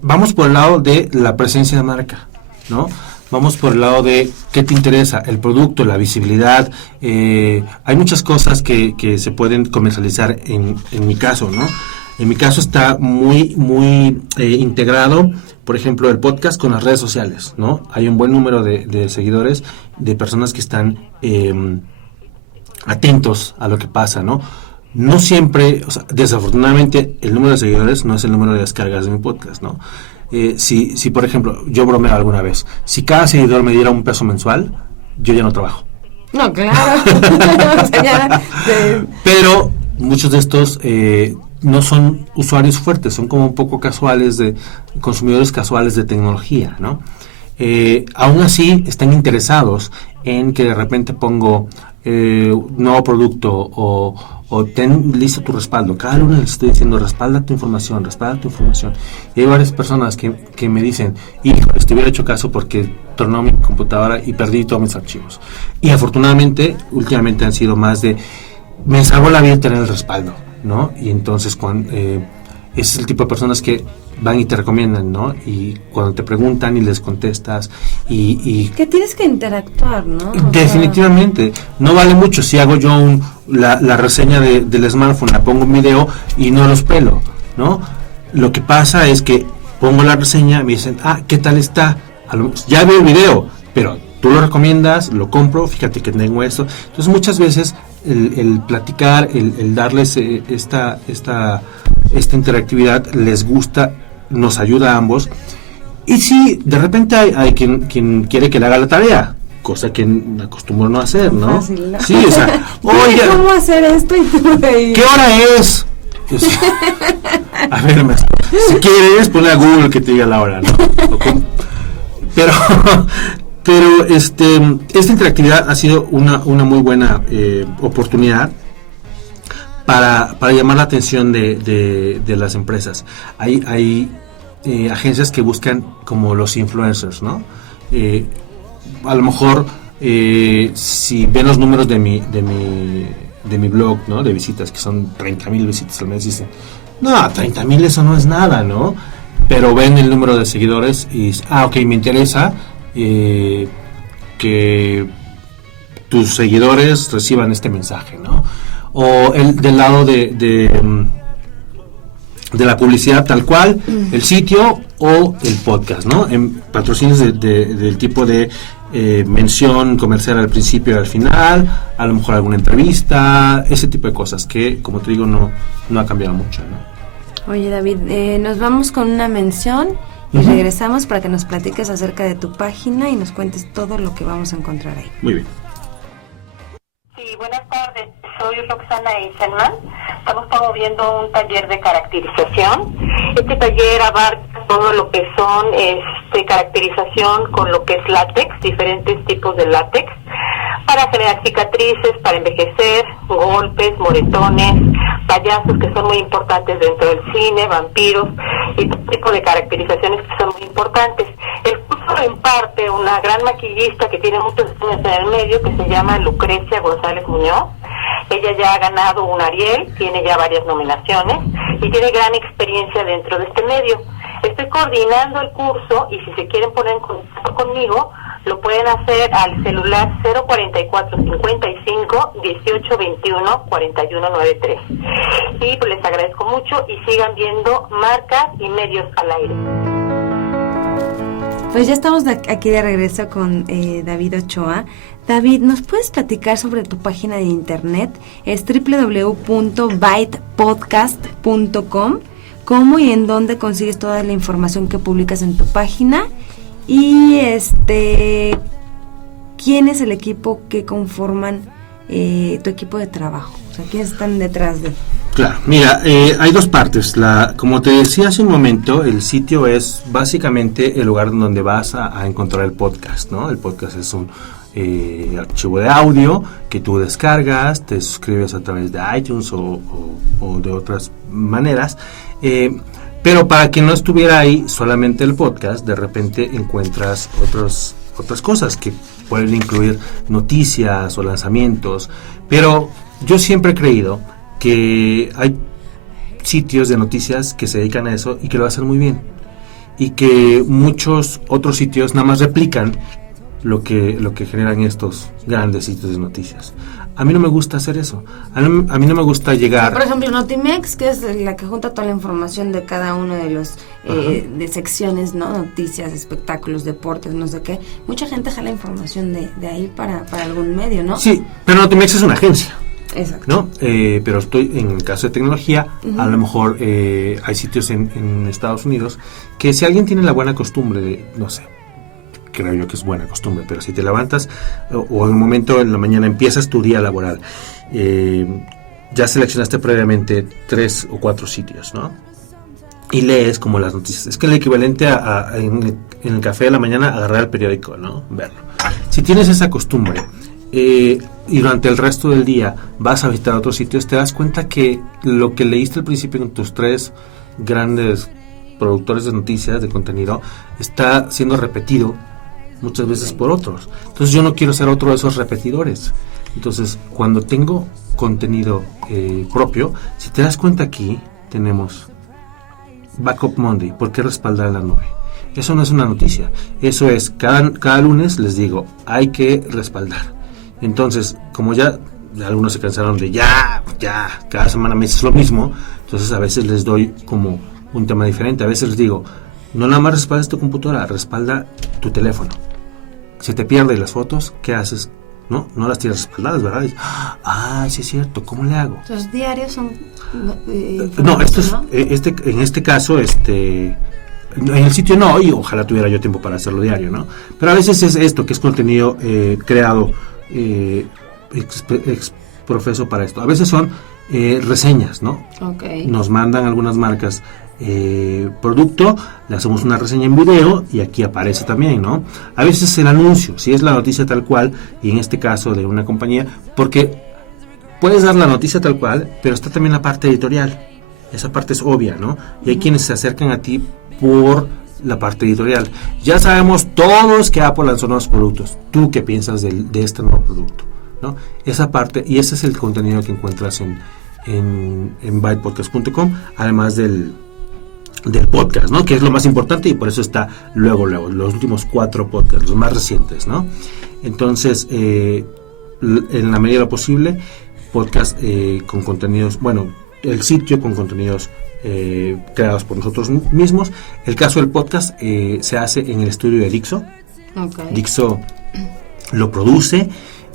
vamos por el lado de la presencia de marca, ¿no? Vamos por el lado de qué te interesa, el producto, la visibilidad. Hay muchas cosas que se pueden comercializar en mi caso, ¿no? En mi caso está muy integrado, por ejemplo, el podcast con las redes sociales, ¿no? Hay un buen número de seguidores, de personas que están atentos a lo que pasa, ¿no? No siempre, o sea, desafortunadamente, el número de seguidores no es el número de descargas de mi podcast, ¿no? Si por ejemplo, yo bromeo alguna vez, si cada seguidor me diera $1 mensual, yo ya no trabajo. No, claro. O sea, Pero muchos de estos no son usuarios fuertes, son como un poco casuales, consumidores casuales de tecnología, ¿no? Aún así están interesados en que de repente pongo nuevo producto o ten listo tu respaldo. Cada lunes les estoy diciendo respalda tu información. Y hay varias personas que me dicen, híjole, te hubiera hecho caso porque tornó mi computadora y perdí todos mis archivos. Y afortunadamente, últimamente han sido más de, me salvó la vida tener el respaldo, ¿no? Y entonces es el tipo de personas que van y te recomiendan, ¿no? Y cuando te preguntan y les contestas y que tienes que interactuar, ¿no? Definitivamente. No vale mucho si hago yo la reseña del smartphone, la pongo en video y no los pelo, ¿no? Lo que pasa es que pongo la reseña, me dicen, ¿qué tal está? Ya veo el video, pero tú lo recomiendas, lo compro, fíjate que tengo esto. Entonces muchas veces el platicar, el darles esta interactividad les gusta, nos ayuda a ambos Y si de repente hay quien quiere que le haga la tarea, cosa que acostumbro no hacer, ¿no? Fácil, ¿no? Sí, o sea, oye, ¿cómo hacer esto? Y tú ahí. ¿qué hora es? O sea, a ver, si quieres, ponle a Google que te diga la hora, ¿no? Pero esta interactividad ha sido una muy buena oportunidad para llamar la atención de las empresas. Hay agencias que buscan como los influencers, ¿no? A lo mejor si ven los números de mi blog, ¿no? De visitas, que son 30,000 visitas al mes, dicen, no, 30,000 eso no es nada, ¿no? Pero ven el número de seguidores y dicen, ok, me interesa que tus seguidores reciban este mensaje, ¿no? O del lado de la publicidad tal cual, el sitio o el podcast, ¿no? En patrocinios del tipo de mención comercial al principio y al final, a lo mejor alguna entrevista, ese tipo de cosas que, como te digo, no ha cambiado mucho, ¿no? Oye, David, nos vamos con una mención y regresamos para que nos platiques acerca de tu página y nos cuentes todo lo que vamos a encontrar ahí. Muy bien. Sí, buenas tardes. Soy Roxana Eisenman. Estamos promoviendo un taller de caracterización. Este taller abarca todo lo que son caracterización con lo que es látex, diferentes tipos de látex, para generar cicatrices, para envejecer, golpes, moretones, payasos que son muy importantes dentro del cine, vampiros y todo tipo de caracterizaciones que son muy importantes. El curso lo imparte una gran maquillista que tiene muchos años en el medio, que se llama Lucrecia González Muñoz. Ella ya ha ganado un Ariel, tiene ya varias nominaciones y tiene gran experiencia dentro de este medio. Estoy coordinando el curso y si se quieren poner en contacto conmigo, lo pueden hacer al celular 044 55 18 21 41 93. Y pues les agradezco mucho y sigan viendo Marcas y Medios al Aire. Pues ya estamos aquí de regreso con David Ochoa. David, ¿nos puedes platicar sobre tu página de internet? Es www.bytepodcast.com. ¿Cómo y en dónde consigues toda la información que publicas en tu página? Y ¿quién es el equipo que conforman tu equipo de trabajo? O sea, ¿quiénes están detrás de? Claro, mira, hay dos partes. Como te decía hace un momento, el sitio es básicamente el lugar donde vas a encontrar el podcast, ¿no? El podcast es un archivo de audio que tú descargas, te suscribes a través de iTunes o de otras maneras. Pero para quien no estuviera ahí solamente el podcast, de repente encuentras otras cosas que pueden incluir noticias o lanzamientos. Pero yo siempre he creído que hay sitios de noticias que se dedican a eso y que lo hacen muy bien, y que muchos otros sitios nada más replican lo que generan estos grandes sitios de noticias. A mí no me gusta hacer eso. A mí no me gusta llegar... Por ejemplo, Notimex, que es la que junta toda la información de cada uno de los de secciones, ¿no? Noticias, espectáculos, deportes, no sé qué. Mucha gente jala información de ahí para algún medio, ¿no? Sí, pero Notimex es una agencia. Exacto. ¿No? Pero en el caso de tecnología, a lo mejor hay sitios en Estados Unidos que si alguien tiene la buena costumbre de, no sé, creo yo que es buena costumbre, pero si te levantas o en un momento en la mañana empiezas tu día laboral, ya seleccionaste previamente 3 o 4 sitios, ¿no? Y lees como las noticias. Es que el equivalente en el café de la mañana agarrar el periódico, ¿no? Verlo. Si tienes esa costumbre y durante el resto del día vas a visitar otros sitios, te das cuenta que lo que leíste al principio en tus 3 grandes productores de noticias, de contenido, está siendo repetido muchas veces por otros. Entonces yo no quiero ser otro de esos repetidores. Entonces cuando tengo contenido propio, si te das cuenta, aquí tenemos Backup Monday. ¿Por qué respaldar la nube? Eso no es una noticia, eso es cada lunes les digo, hay que respaldar. Entonces, como ya algunos se cansaron de ya, cada semana me dices lo mismo, entonces a veces les doy como un tema diferente. A veces les digo, no nada más respaldas tu computadora, respalda tu teléfono. Si te pierdes las fotos, ¿qué haces? No las tienes respaldadas, ¿verdad? Y, sí es cierto, ¿cómo le hago? Los diarios son... no, esto es, en este caso, En el sitio no, y ojalá tuviera yo tiempo para hacerlo diario, ¿no? Pero a veces es esto, que es contenido creado profeso para esto. A veces son reseñas, ¿no? Okay. Nos mandan algunas marcas producto, le hacemos una reseña en video y aquí aparece también, ¿no? A veces el anuncio, si es la noticia tal cual, y en este caso de una compañía, porque puedes dar la noticia tal cual, pero está también la parte editorial. Esa parte es obvia, ¿no? Y hay quienes se acercan a ti por la parte editorial. Ya sabemos todos que Apple lanzó nuevos productos. ¿Tú qué piensas de este nuevo producto? ¿No? Esa parte, y ese es el contenido que encuentras en bytepodcast.com, además del podcast, ¿no? Que es lo más importante y por eso está luego, los últimos 4 podcasts, los más recientes, ¿no? Entonces, en la medida de lo posible, podcast con contenidos, bueno, el sitio con contenidos creados por nosotros mismos. El caso del podcast se hace en el estudio de Dixo. Okay. Dixo lo produce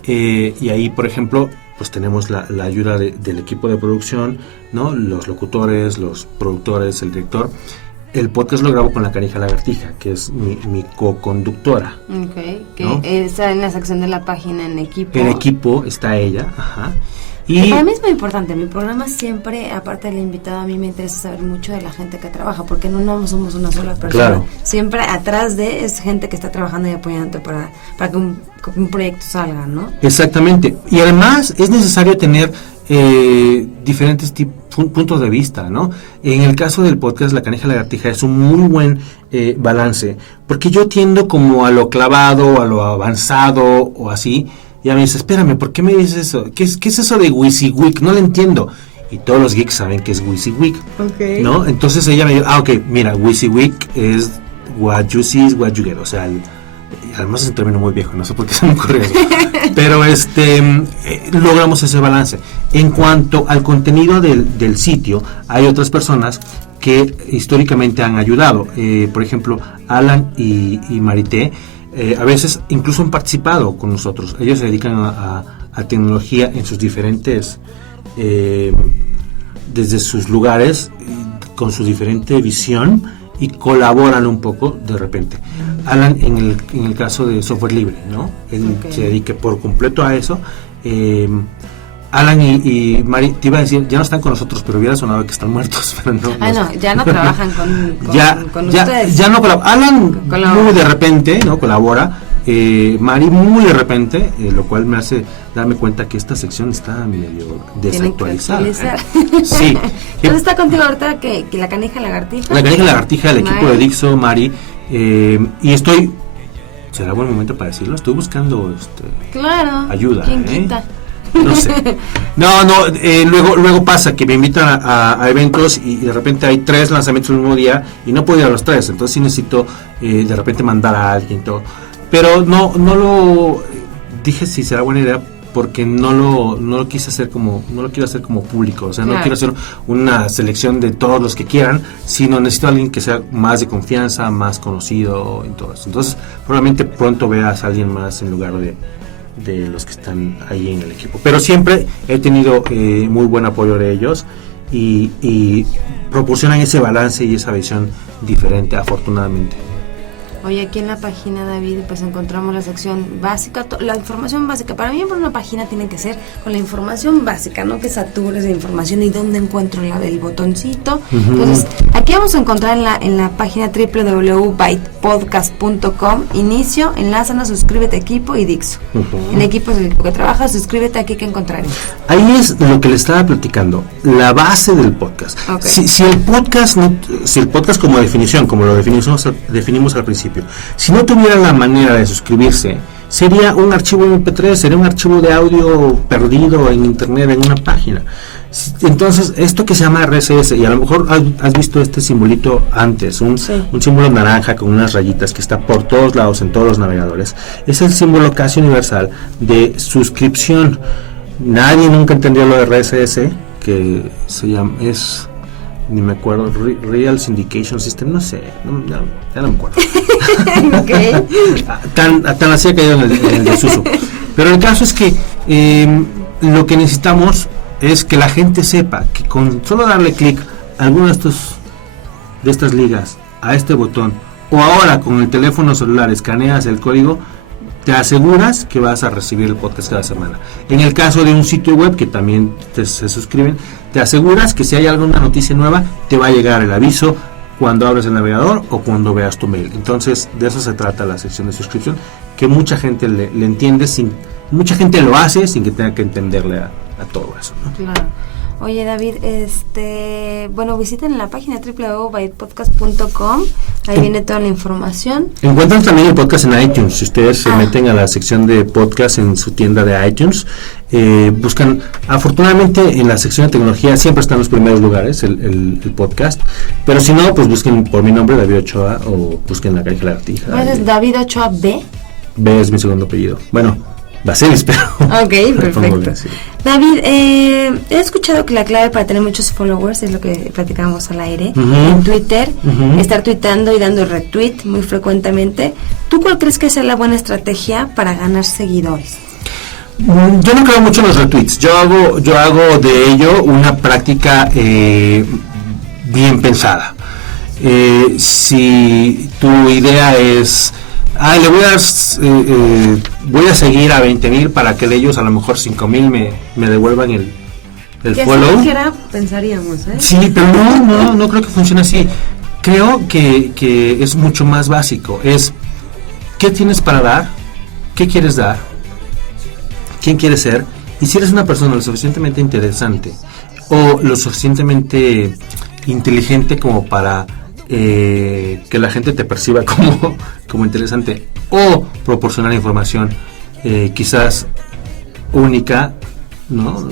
y ahí, por ejemplo, pues tenemos la ayuda del equipo de producción, ¿no? Los locutores, los productores, el director. El podcast lo grabo con la Canija Lagartija, que es mi co-conductora. Okay. Que ¿no? está en la sección de la página en equipo. En equipo está ella, ajá. Que Y para mí es muy importante. Mi programa siempre, aparte del invitado, a mí me interesa saber mucho de la gente que trabaja, porque no somos una sola persona. Claro. Siempre atrás de es gente que está trabajando y apoyándote para que un proyecto salga, ¿no? exactamente. Y además es necesario tener diferentes puntos de vista, ¿no? En el caso del podcast La Canija Lagartija es un muy buen balance, porque yo tiendo como a lo clavado, a lo avanzado o así. Y a mí me dice, espérame, ¿por qué me dices eso? ¿Qué es eso de WYSIWYG? No lo entiendo. Y todos los geeks saben que es WYSIWYG, Okay. ¿no? Entonces ella me dijo, ok, mira, WYSIWYG es what you see is what you get. O sea, además es un término muy viejo, no sé por qué se me ocurrió eso. Pero logramos ese balance. En cuanto al contenido del sitio, hay otras personas que históricamente han ayudado. Por ejemplo, Alan y Marité. A veces incluso han participado con nosotros. Ellos se dedican a tecnología en sus diferentes, desde sus lugares, con su diferente visión, y colaboran un poco de repente. Alan en el caso de software libre, ¿no? Él se dedica por completo a eso. Alan y Mari, te iba a decir, ya no están con nosotros, pero hubiera sonado que están muertos, pero no. No, ya no trabajan con ustedes. Ya no colaboran. Alan Colabora. muy de repente, ¿no? Colabora. Mari muy de repente, lo cual me hace darme cuenta que esta sección está medio desactualizada. Sí. Entonces está contigo ahorita que la Canija Lagartija. La Canija Lagartija, el equipo Mari. de Dixo, Mari, y estoy. ¿Será buen momento para decirlo? Estoy buscando Claro. ayuda. ¿Quién quita? No sé. Luego pasa que me invitan a eventos y de repente hay 3 lanzamientos el mismo día y no puedo ir a los 3, entonces sí necesito de repente mandar a alguien todo. Pero no lo dije si será buena idea porque no lo quise hacer como, no lo quiero hacer como público, o sea, no quiero hacer una selección de todos los que quieran, sino necesito a alguien que sea más de confianza, más conocido en todo eso. Entonces, probablemente pronto veas a alguien más en lugar de los que están ahí en el equipo. Pero siempre he tenido muy buen apoyo de ellos y proporcionan ese balance y esa visión diferente, afortunadamente. Oye, aquí en la página, David, pues encontramos la sección básica, la información básica. Para mí, por una página tiene que ser con la información básica, no que satures de información y dónde encuentro el botoncito. Entonces, aquí vamos a encontrar en la página www.bytepodcast.com, inicio, enlázanos, suscríbete equipo y Dixo. En equipo es el equipo que trabaja, suscríbete aquí que encontraremos. Ahí es lo que le estaba platicando, la base del podcast. Okay. Si el podcast como definición, como lo definimos al principio, si no tuviera la manera de suscribirse, sería un archivo MP3, sería un archivo de audio perdido en internet, en una página. Entonces, esto que se llama RSS, y a lo mejor has visto este simbolito antes, un símbolo naranja con unas rayitas que está por todos lados en todos los navegadores, es el símbolo casi universal de suscripción. Nadie nunca entendió lo de RSS, que se llama, ni me acuerdo, Real Syndication System, no sé, ya no me acuerdo. tan así ha caído en el desuso. Pero el caso es que lo que necesitamos es que la gente sepa que con solo darle clic a alguna de estas ligas a este botón, o ahora con el teléfono celular escaneas el código, te aseguras que vas a recibir el podcast cada semana. En el caso de un sitio web que también se suscriben, te aseguras que si hay alguna noticia nueva, te va a llegar el aviso cuando abres el navegador o cuando veas tu mail. Entonces, de eso se trata la sección de suscripción, que mucha gente le entiende, mucha gente lo hace sin que tenga que entenderle a todo eso, ¿no? Claro. Oye, David, bueno, visiten la página www.bytepodcast.com. Ahí viene toda la información. Encuentran también el podcast en iTunes. Si ustedes se meten a la sección de podcast en su tienda de iTunes, buscan, afortunadamente en la sección de tecnología siempre están en los primeros lugares el podcast, pero si no, pues busquen por mi nombre, David Ochoa, o busquen La Calle Lagartija. ¿Es David Ochoa B? B es mi segundo apellido. Bueno, Baselis, pero... Ok, perfecto. Sí. David, he escuchado que la clave para tener muchos followers es lo que platicábamos al aire, en Twitter, estar tuitando y dando retweet muy frecuentemente. ¿Tú cuál crees que es la buena estrategia para ganar seguidores? Yo no creo mucho en los retweets. Yo hago de ello una práctica bien pensada. Si tu idea es... le voy a seguir a 20,000 para que de ellos a lo mejor 5,000 me devuelvan el follow. Siquiera pensaríamos, ¿eh? Sí, pero no creo que funcione así. Creo que es mucho más básico. Es, ¿qué tienes para dar? ¿Qué quieres dar? ¿Quién quieres ser? Y si eres una persona lo suficientemente interesante o lo suficientemente inteligente como para... que la gente te perciba como interesante, o proporcionar información quizás única, ¿no?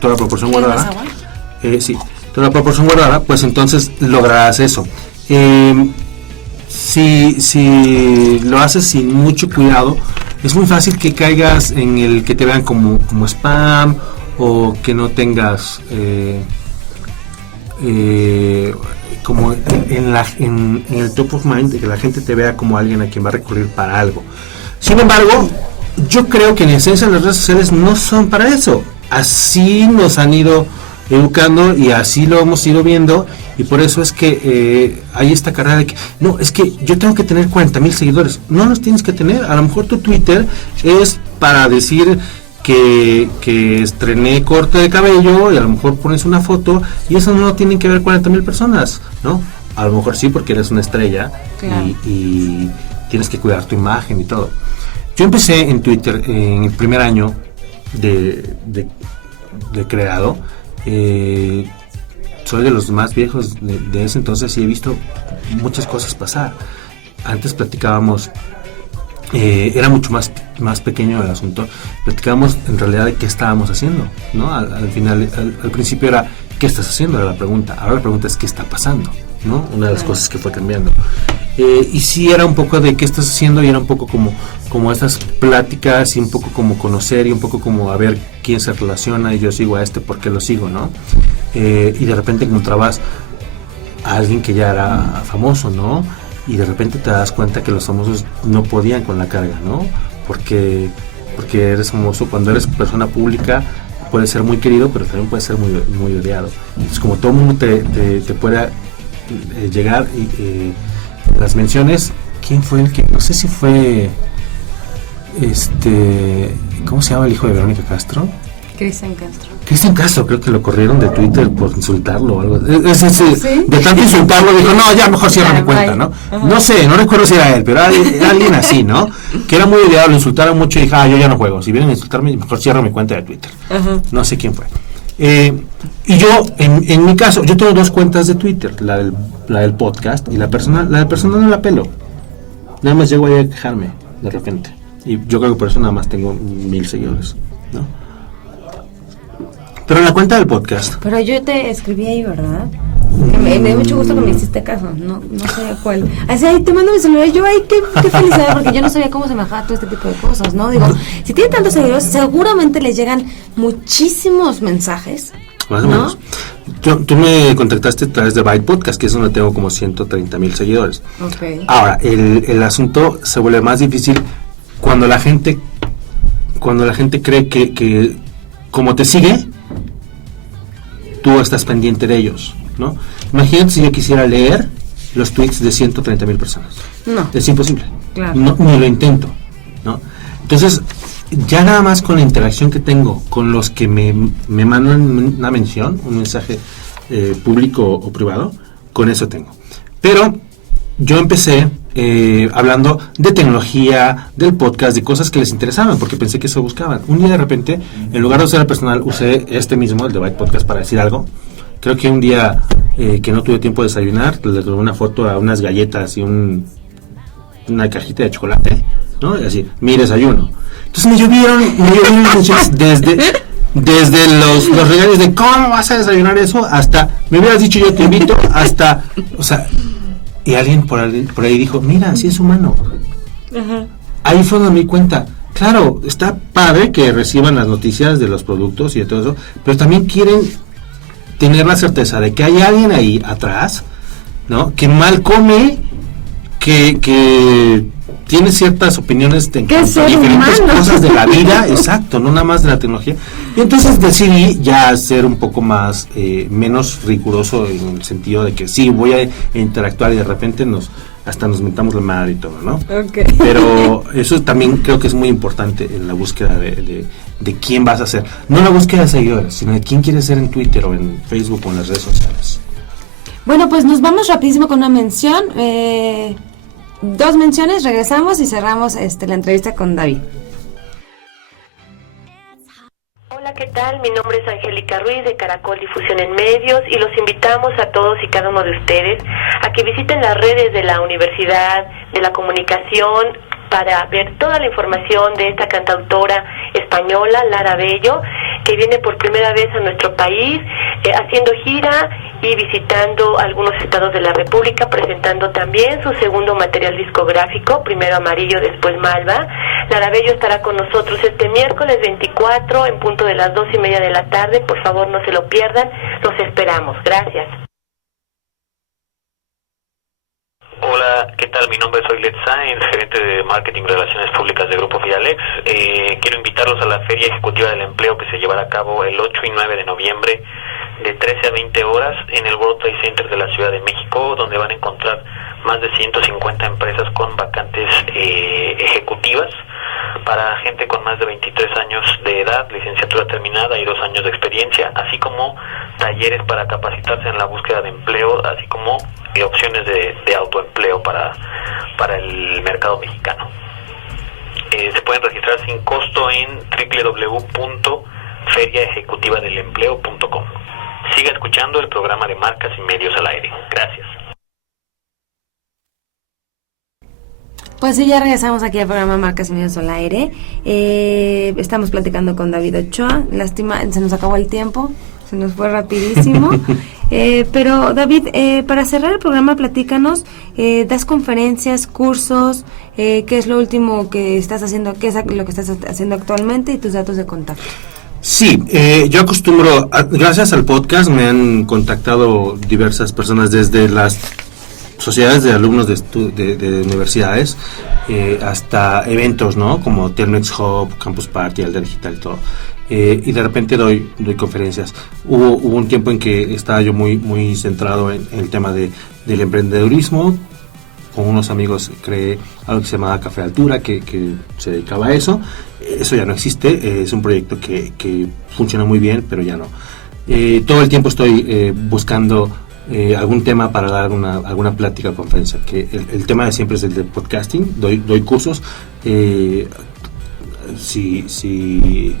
Toda la proporción guardada, toda la proporción guardada, pues entonces lograrás eso. Si lo haces sin mucho cuidado, es muy fácil que caigas en el que te vean como spam, o que no tengas como en el top of mind, de que la gente te vea como alguien a quien va a recurrir para algo. Sin embargo, yo creo que en esencia las redes sociales no son para eso. Así nos han ido educando y así lo hemos ido viendo, y por eso es que hay esta carrera de que no, es que yo tengo que tener 40,000 seguidores. No los tienes que tener. A lo mejor tu Twitter es para decir que estrené corte de cabello, y a lo mejor pones una foto, y eso no tienen que ver 40,000 personas, ¿no? A lo mejor sí, porque eres una estrella, claro, y tienes que cuidar tu imagen y todo. Yo empecé en Twitter en el primer año de creado. Soy de los más viejos de ese entonces y he visto muchas cosas pasar. Antes platicábamos, era mucho más pequeño el asunto. Platicábamos en realidad de qué estábamos haciendo, ¿no? Al final, al principio era ¿qué estás haciendo? Era la pregunta. Ahora la pregunta es ¿qué está pasando? ¿No? Una de las cosas que fue cambiando. Y sí era un poco de qué estás haciendo, y era un poco como estas pláticas, y un poco como conocer, y un poco como a ver quién se relaciona, y yo sigo a este, ¿por qué lo sigo? ¿No? Y de repente encontrabas a alguien que ya era famoso, ¿no? Y de repente te das cuenta que los famosos no podían con la carga, ¿no? Porque eres famoso, cuando eres persona pública puedes ser muy querido, pero también puedes ser muy, muy odiado. Entonces, como todo el mundo te puede llegar, y las menciones, ¿quién fue el que? No sé si fue ¿cómo se llama el hijo de Verónica Castro? Cristian Castro, creo que lo corrieron de Twitter por insultarlo o algo. ¿Sí? De tanto insultarlo dijo, no, ya mejor cierra mi cuenta, ¿no? Uh-huh. No sé, no recuerdo si era él, pero era alguien así, ¿no? Que era muy odiado, lo insultaron mucho y dijo, yo ya no juego. Si vienen a insultarme, mejor cierro mi cuenta de Twitter. Uh-huh. No sé quién fue. Y yo, en mi caso, yo tengo 2 cuentas de Twitter, la del podcast y la personal. La del personal no la pelo. Nada más llego ahí a quejarme de repente. Y yo creo que por eso nada más tengo 1,000 seguidores, ¿no? Pero en la cuenta del podcast. Pero yo te escribí ahí, ¿verdad? Que me dio mucho gusto que me hiciste caso. No sé cuál. Así, ahí te mando mi celular. Yo, qué felicidad, porque yo no sabía cómo se manejaba todo este tipo de cosas, ¿no? Digo, si tiene tantos seguidores, seguramente les llegan muchísimos mensajes. Más o menos. Tú me contactaste a través de Byte Podcast, que es donde tengo como 130,000 seguidores. Okay. Ahora, el asunto se vuelve más difícil cuando la gente cree que como te sigue, tú estás pendiente de ellos. ¿no? Imagínate si yo quisiera leer los tweets de 130,000 personas. No. Es imposible. Claro. No, ni lo intento, ¿no? Entonces, ya nada más con la interacción que tengo con los que me mandan una mención, un mensaje público o privado, con eso tengo. Pero yo empecé hablando de tecnología, del podcast, de cosas que les interesaban, porque pensé que eso buscaban. Un día de repente, en lugar de usar el personal, usé este mismo, el de Byte Podcast, para decir algo. Creo que un día que no tuve tiempo de desayunar, le tomé una foto a unas galletas y una cajita de chocolate, ¿no? Y así, mi desayuno. Entonces me llovieron menciones desde los regalos de ¿cómo vas a desayunar eso? Hasta, me hubieras dicho yo te invito, hasta, o sea, y alguien por ahí dijo, mira, así es humano. Ajá. Ahí fue donde me di cuenta. Claro, está padre que reciban las noticias de los productos y de todo eso, pero también quieren tener la certeza de que hay alguien ahí atrás, ¿no? Que mal come, que tiene ciertas opiniones en cuanto a diferentes cosas de la vida, exacto, no nada más de la tecnología. Y entonces decidí ya ser un poco más, menos riguroso en el sentido de que sí, voy a interactuar y de repente hasta nos mentamos la madre y todo, ¿no? Okay. Pero eso también creo que es muy importante en la búsqueda de quién vas a ser. No la búsqueda de seguidores, sino de quién quieres ser en Twitter o en Facebook o en las redes sociales. Bueno, pues nos vamos rapidísimo con una mención. 2 menciones, regresamos y cerramos la entrevista con David. Hola, ¿qué tal? Mi nombre es Angélica Ruiz de Caracol Difusión en Medios y los invitamos a todos y cada uno de ustedes a que visiten las redes de la Universidad de la Comunicación para ver toda la información de esta cantautora española, Lara Bello, que viene por primera vez a nuestro país haciendo gira y visitando algunos estados de la República, presentando también su segundo material discográfico, primero Amarillo, después Malva. Lara Bello estará con nosotros este miércoles 24 en punto de las 2:30 de la tarde. Por favor, no se lo pierdan, los esperamos. Gracias. Hola, ¿qué tal? Mi nombre es Oilet Sáenz, gerente de Marketing y Relaciones Públicas de Grupo Fidalex. Quiero invitarlos a la Feria Ejecutiva del Empleo que se llevará a cabo el 8 y 9 de noviembre de 13 a 20 horas en el World Trade Center de la Ciudad de México, donde van a encontrar más de 150 empresas con vacantes ejecutivas para gente con más de 23 años de edad, licenciatura terminada y 2 años de experiencia, así como talleres para capacitarse en la búsqueda de empleo, así como opciones de autoempleo para el mercado mexicano. Se pueden registrar sin costo en www.feriaejecutivadelempleo.com. Siga escuchando el programa de Marcas y Medios al Aire. Gracias. Pues sí, ya regresamos aquí al programa Marcas y Medios al Aire. Estamos platicando con David Ochoa. Lástima, se nos acabó el tiempo, se nos fue rapidísimo. Pero David, para cerrar el programa, platícanos, das conferencias, cursos, qué es lo último que estás haciendo, qué es lo que estás haciendo actualmente y tus datos de contacto. Sí, yo acostumbro, gracias al podcast me han contactado diversas personas desde las sociedades de alumnos de universidades hasta eventos, ¿no? Como Telmex Hub, Campus Party, Aldea Digital y todo. Y de repente doy conferencias. Hubo un tiempo en que estaba yo muy centrado en el tema del emprendedurismo. Con unos amigos creé algo que se llamaba Café Altura, que se dedicaba a eso. Eso ya no existe, es un proyecto que funciona muy bien, pero ya no. Todo el tiempo estoy buscando algún tema para dar alguna plática o conferencia, que el tema de siempre es el de podcasting. Doy cursos. Si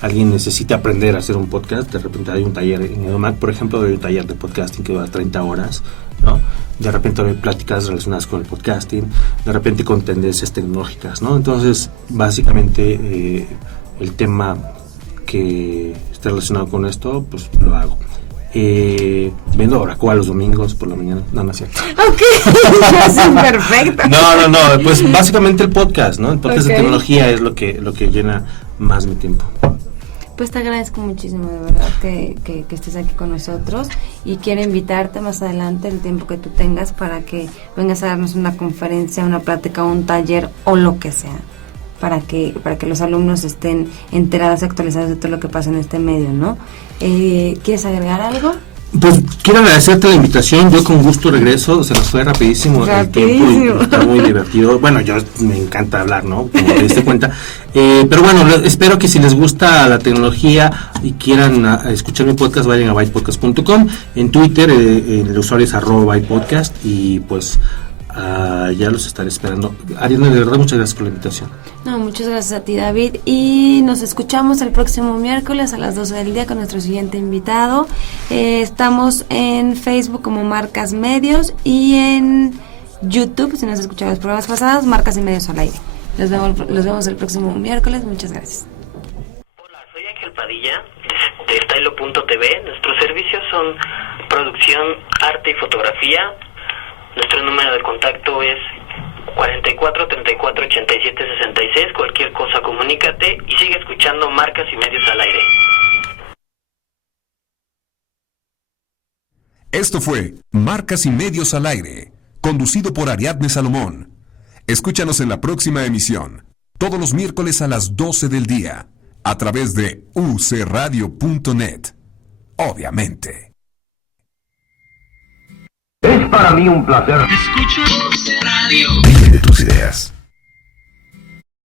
alguien necesita aprender a hacer un podcast, de repente hay un taller en EduMac, por ejemplo, doy un taller de podcasting que dura 30 horas, ¿no? De repente doy pláticas relacionadas con el podcasting, de repente con tendencias tecnológicas, ¿no? Entonces, básicamente, el tema que esté relacionado con esto, pues lo hago. Vendo Oracoa los domingos por la mañana. No es cierto. Ok, es perfecto. No, pues básicamente el podcast, ¿no? El podcast de tecnología es lo que llena más mi tiempo. Pues te agradezco muchísimo, de verdad, que estés aquí con nosotros, y quiero invitarte más adelante, el tiempo que tú tengas, para que vengas a darnos una conferencia, una plática, un taller o lo que sea, para que los alumnos estén enterados y actualizados de todo lo que pasa en este medio, ¿no? ¿Quieres agregar algo? Pues quiero agradecerte la invitación, yo con gusto regreso, se nos fue rapidísimo el tiempo y está muy divertido. Bueno, yo me encanta hablar, ¿no? Como te diste cuenta. Pero bueno, espero que si les gusta la tecnología y quieran escuchar mi podcast, vayan a bytepodcast.com. En Twitter el usuario es @bytepodcast y pues ya los estaré esperando. Ariana, de verdad, muchas gracias por la invitación. No, muchas gracias a ti, David, y nos escuchamos el próximo miércoles a las 12 del día con nuestro siguiente invitado. Estamos en Facebook como Marcas Medios y en YouTube, si no has escuchado los programas pasados, Marcas y Medios al Aire. Los vemos el próximo miércoles. Muchas gracias. Hola, soy Ángel Padilla de Stylo.tv. Nuestros servicios son producción, arte y fotografía. Nuestro número de contacto es 44 34 87 66. Cualquier cosa, comunícate y sigue escuchando Marcas y Medios al Aire. Esto fue Marcas y Medios al Aire, conducido por Ariadne Salomón. Escúchanos en la próxima emisión, todos los miércoles a las 12 del día, a través de ucradio.net. Obviamente. Es para mí un placer. Escucho Radio. Vive de tus ideas.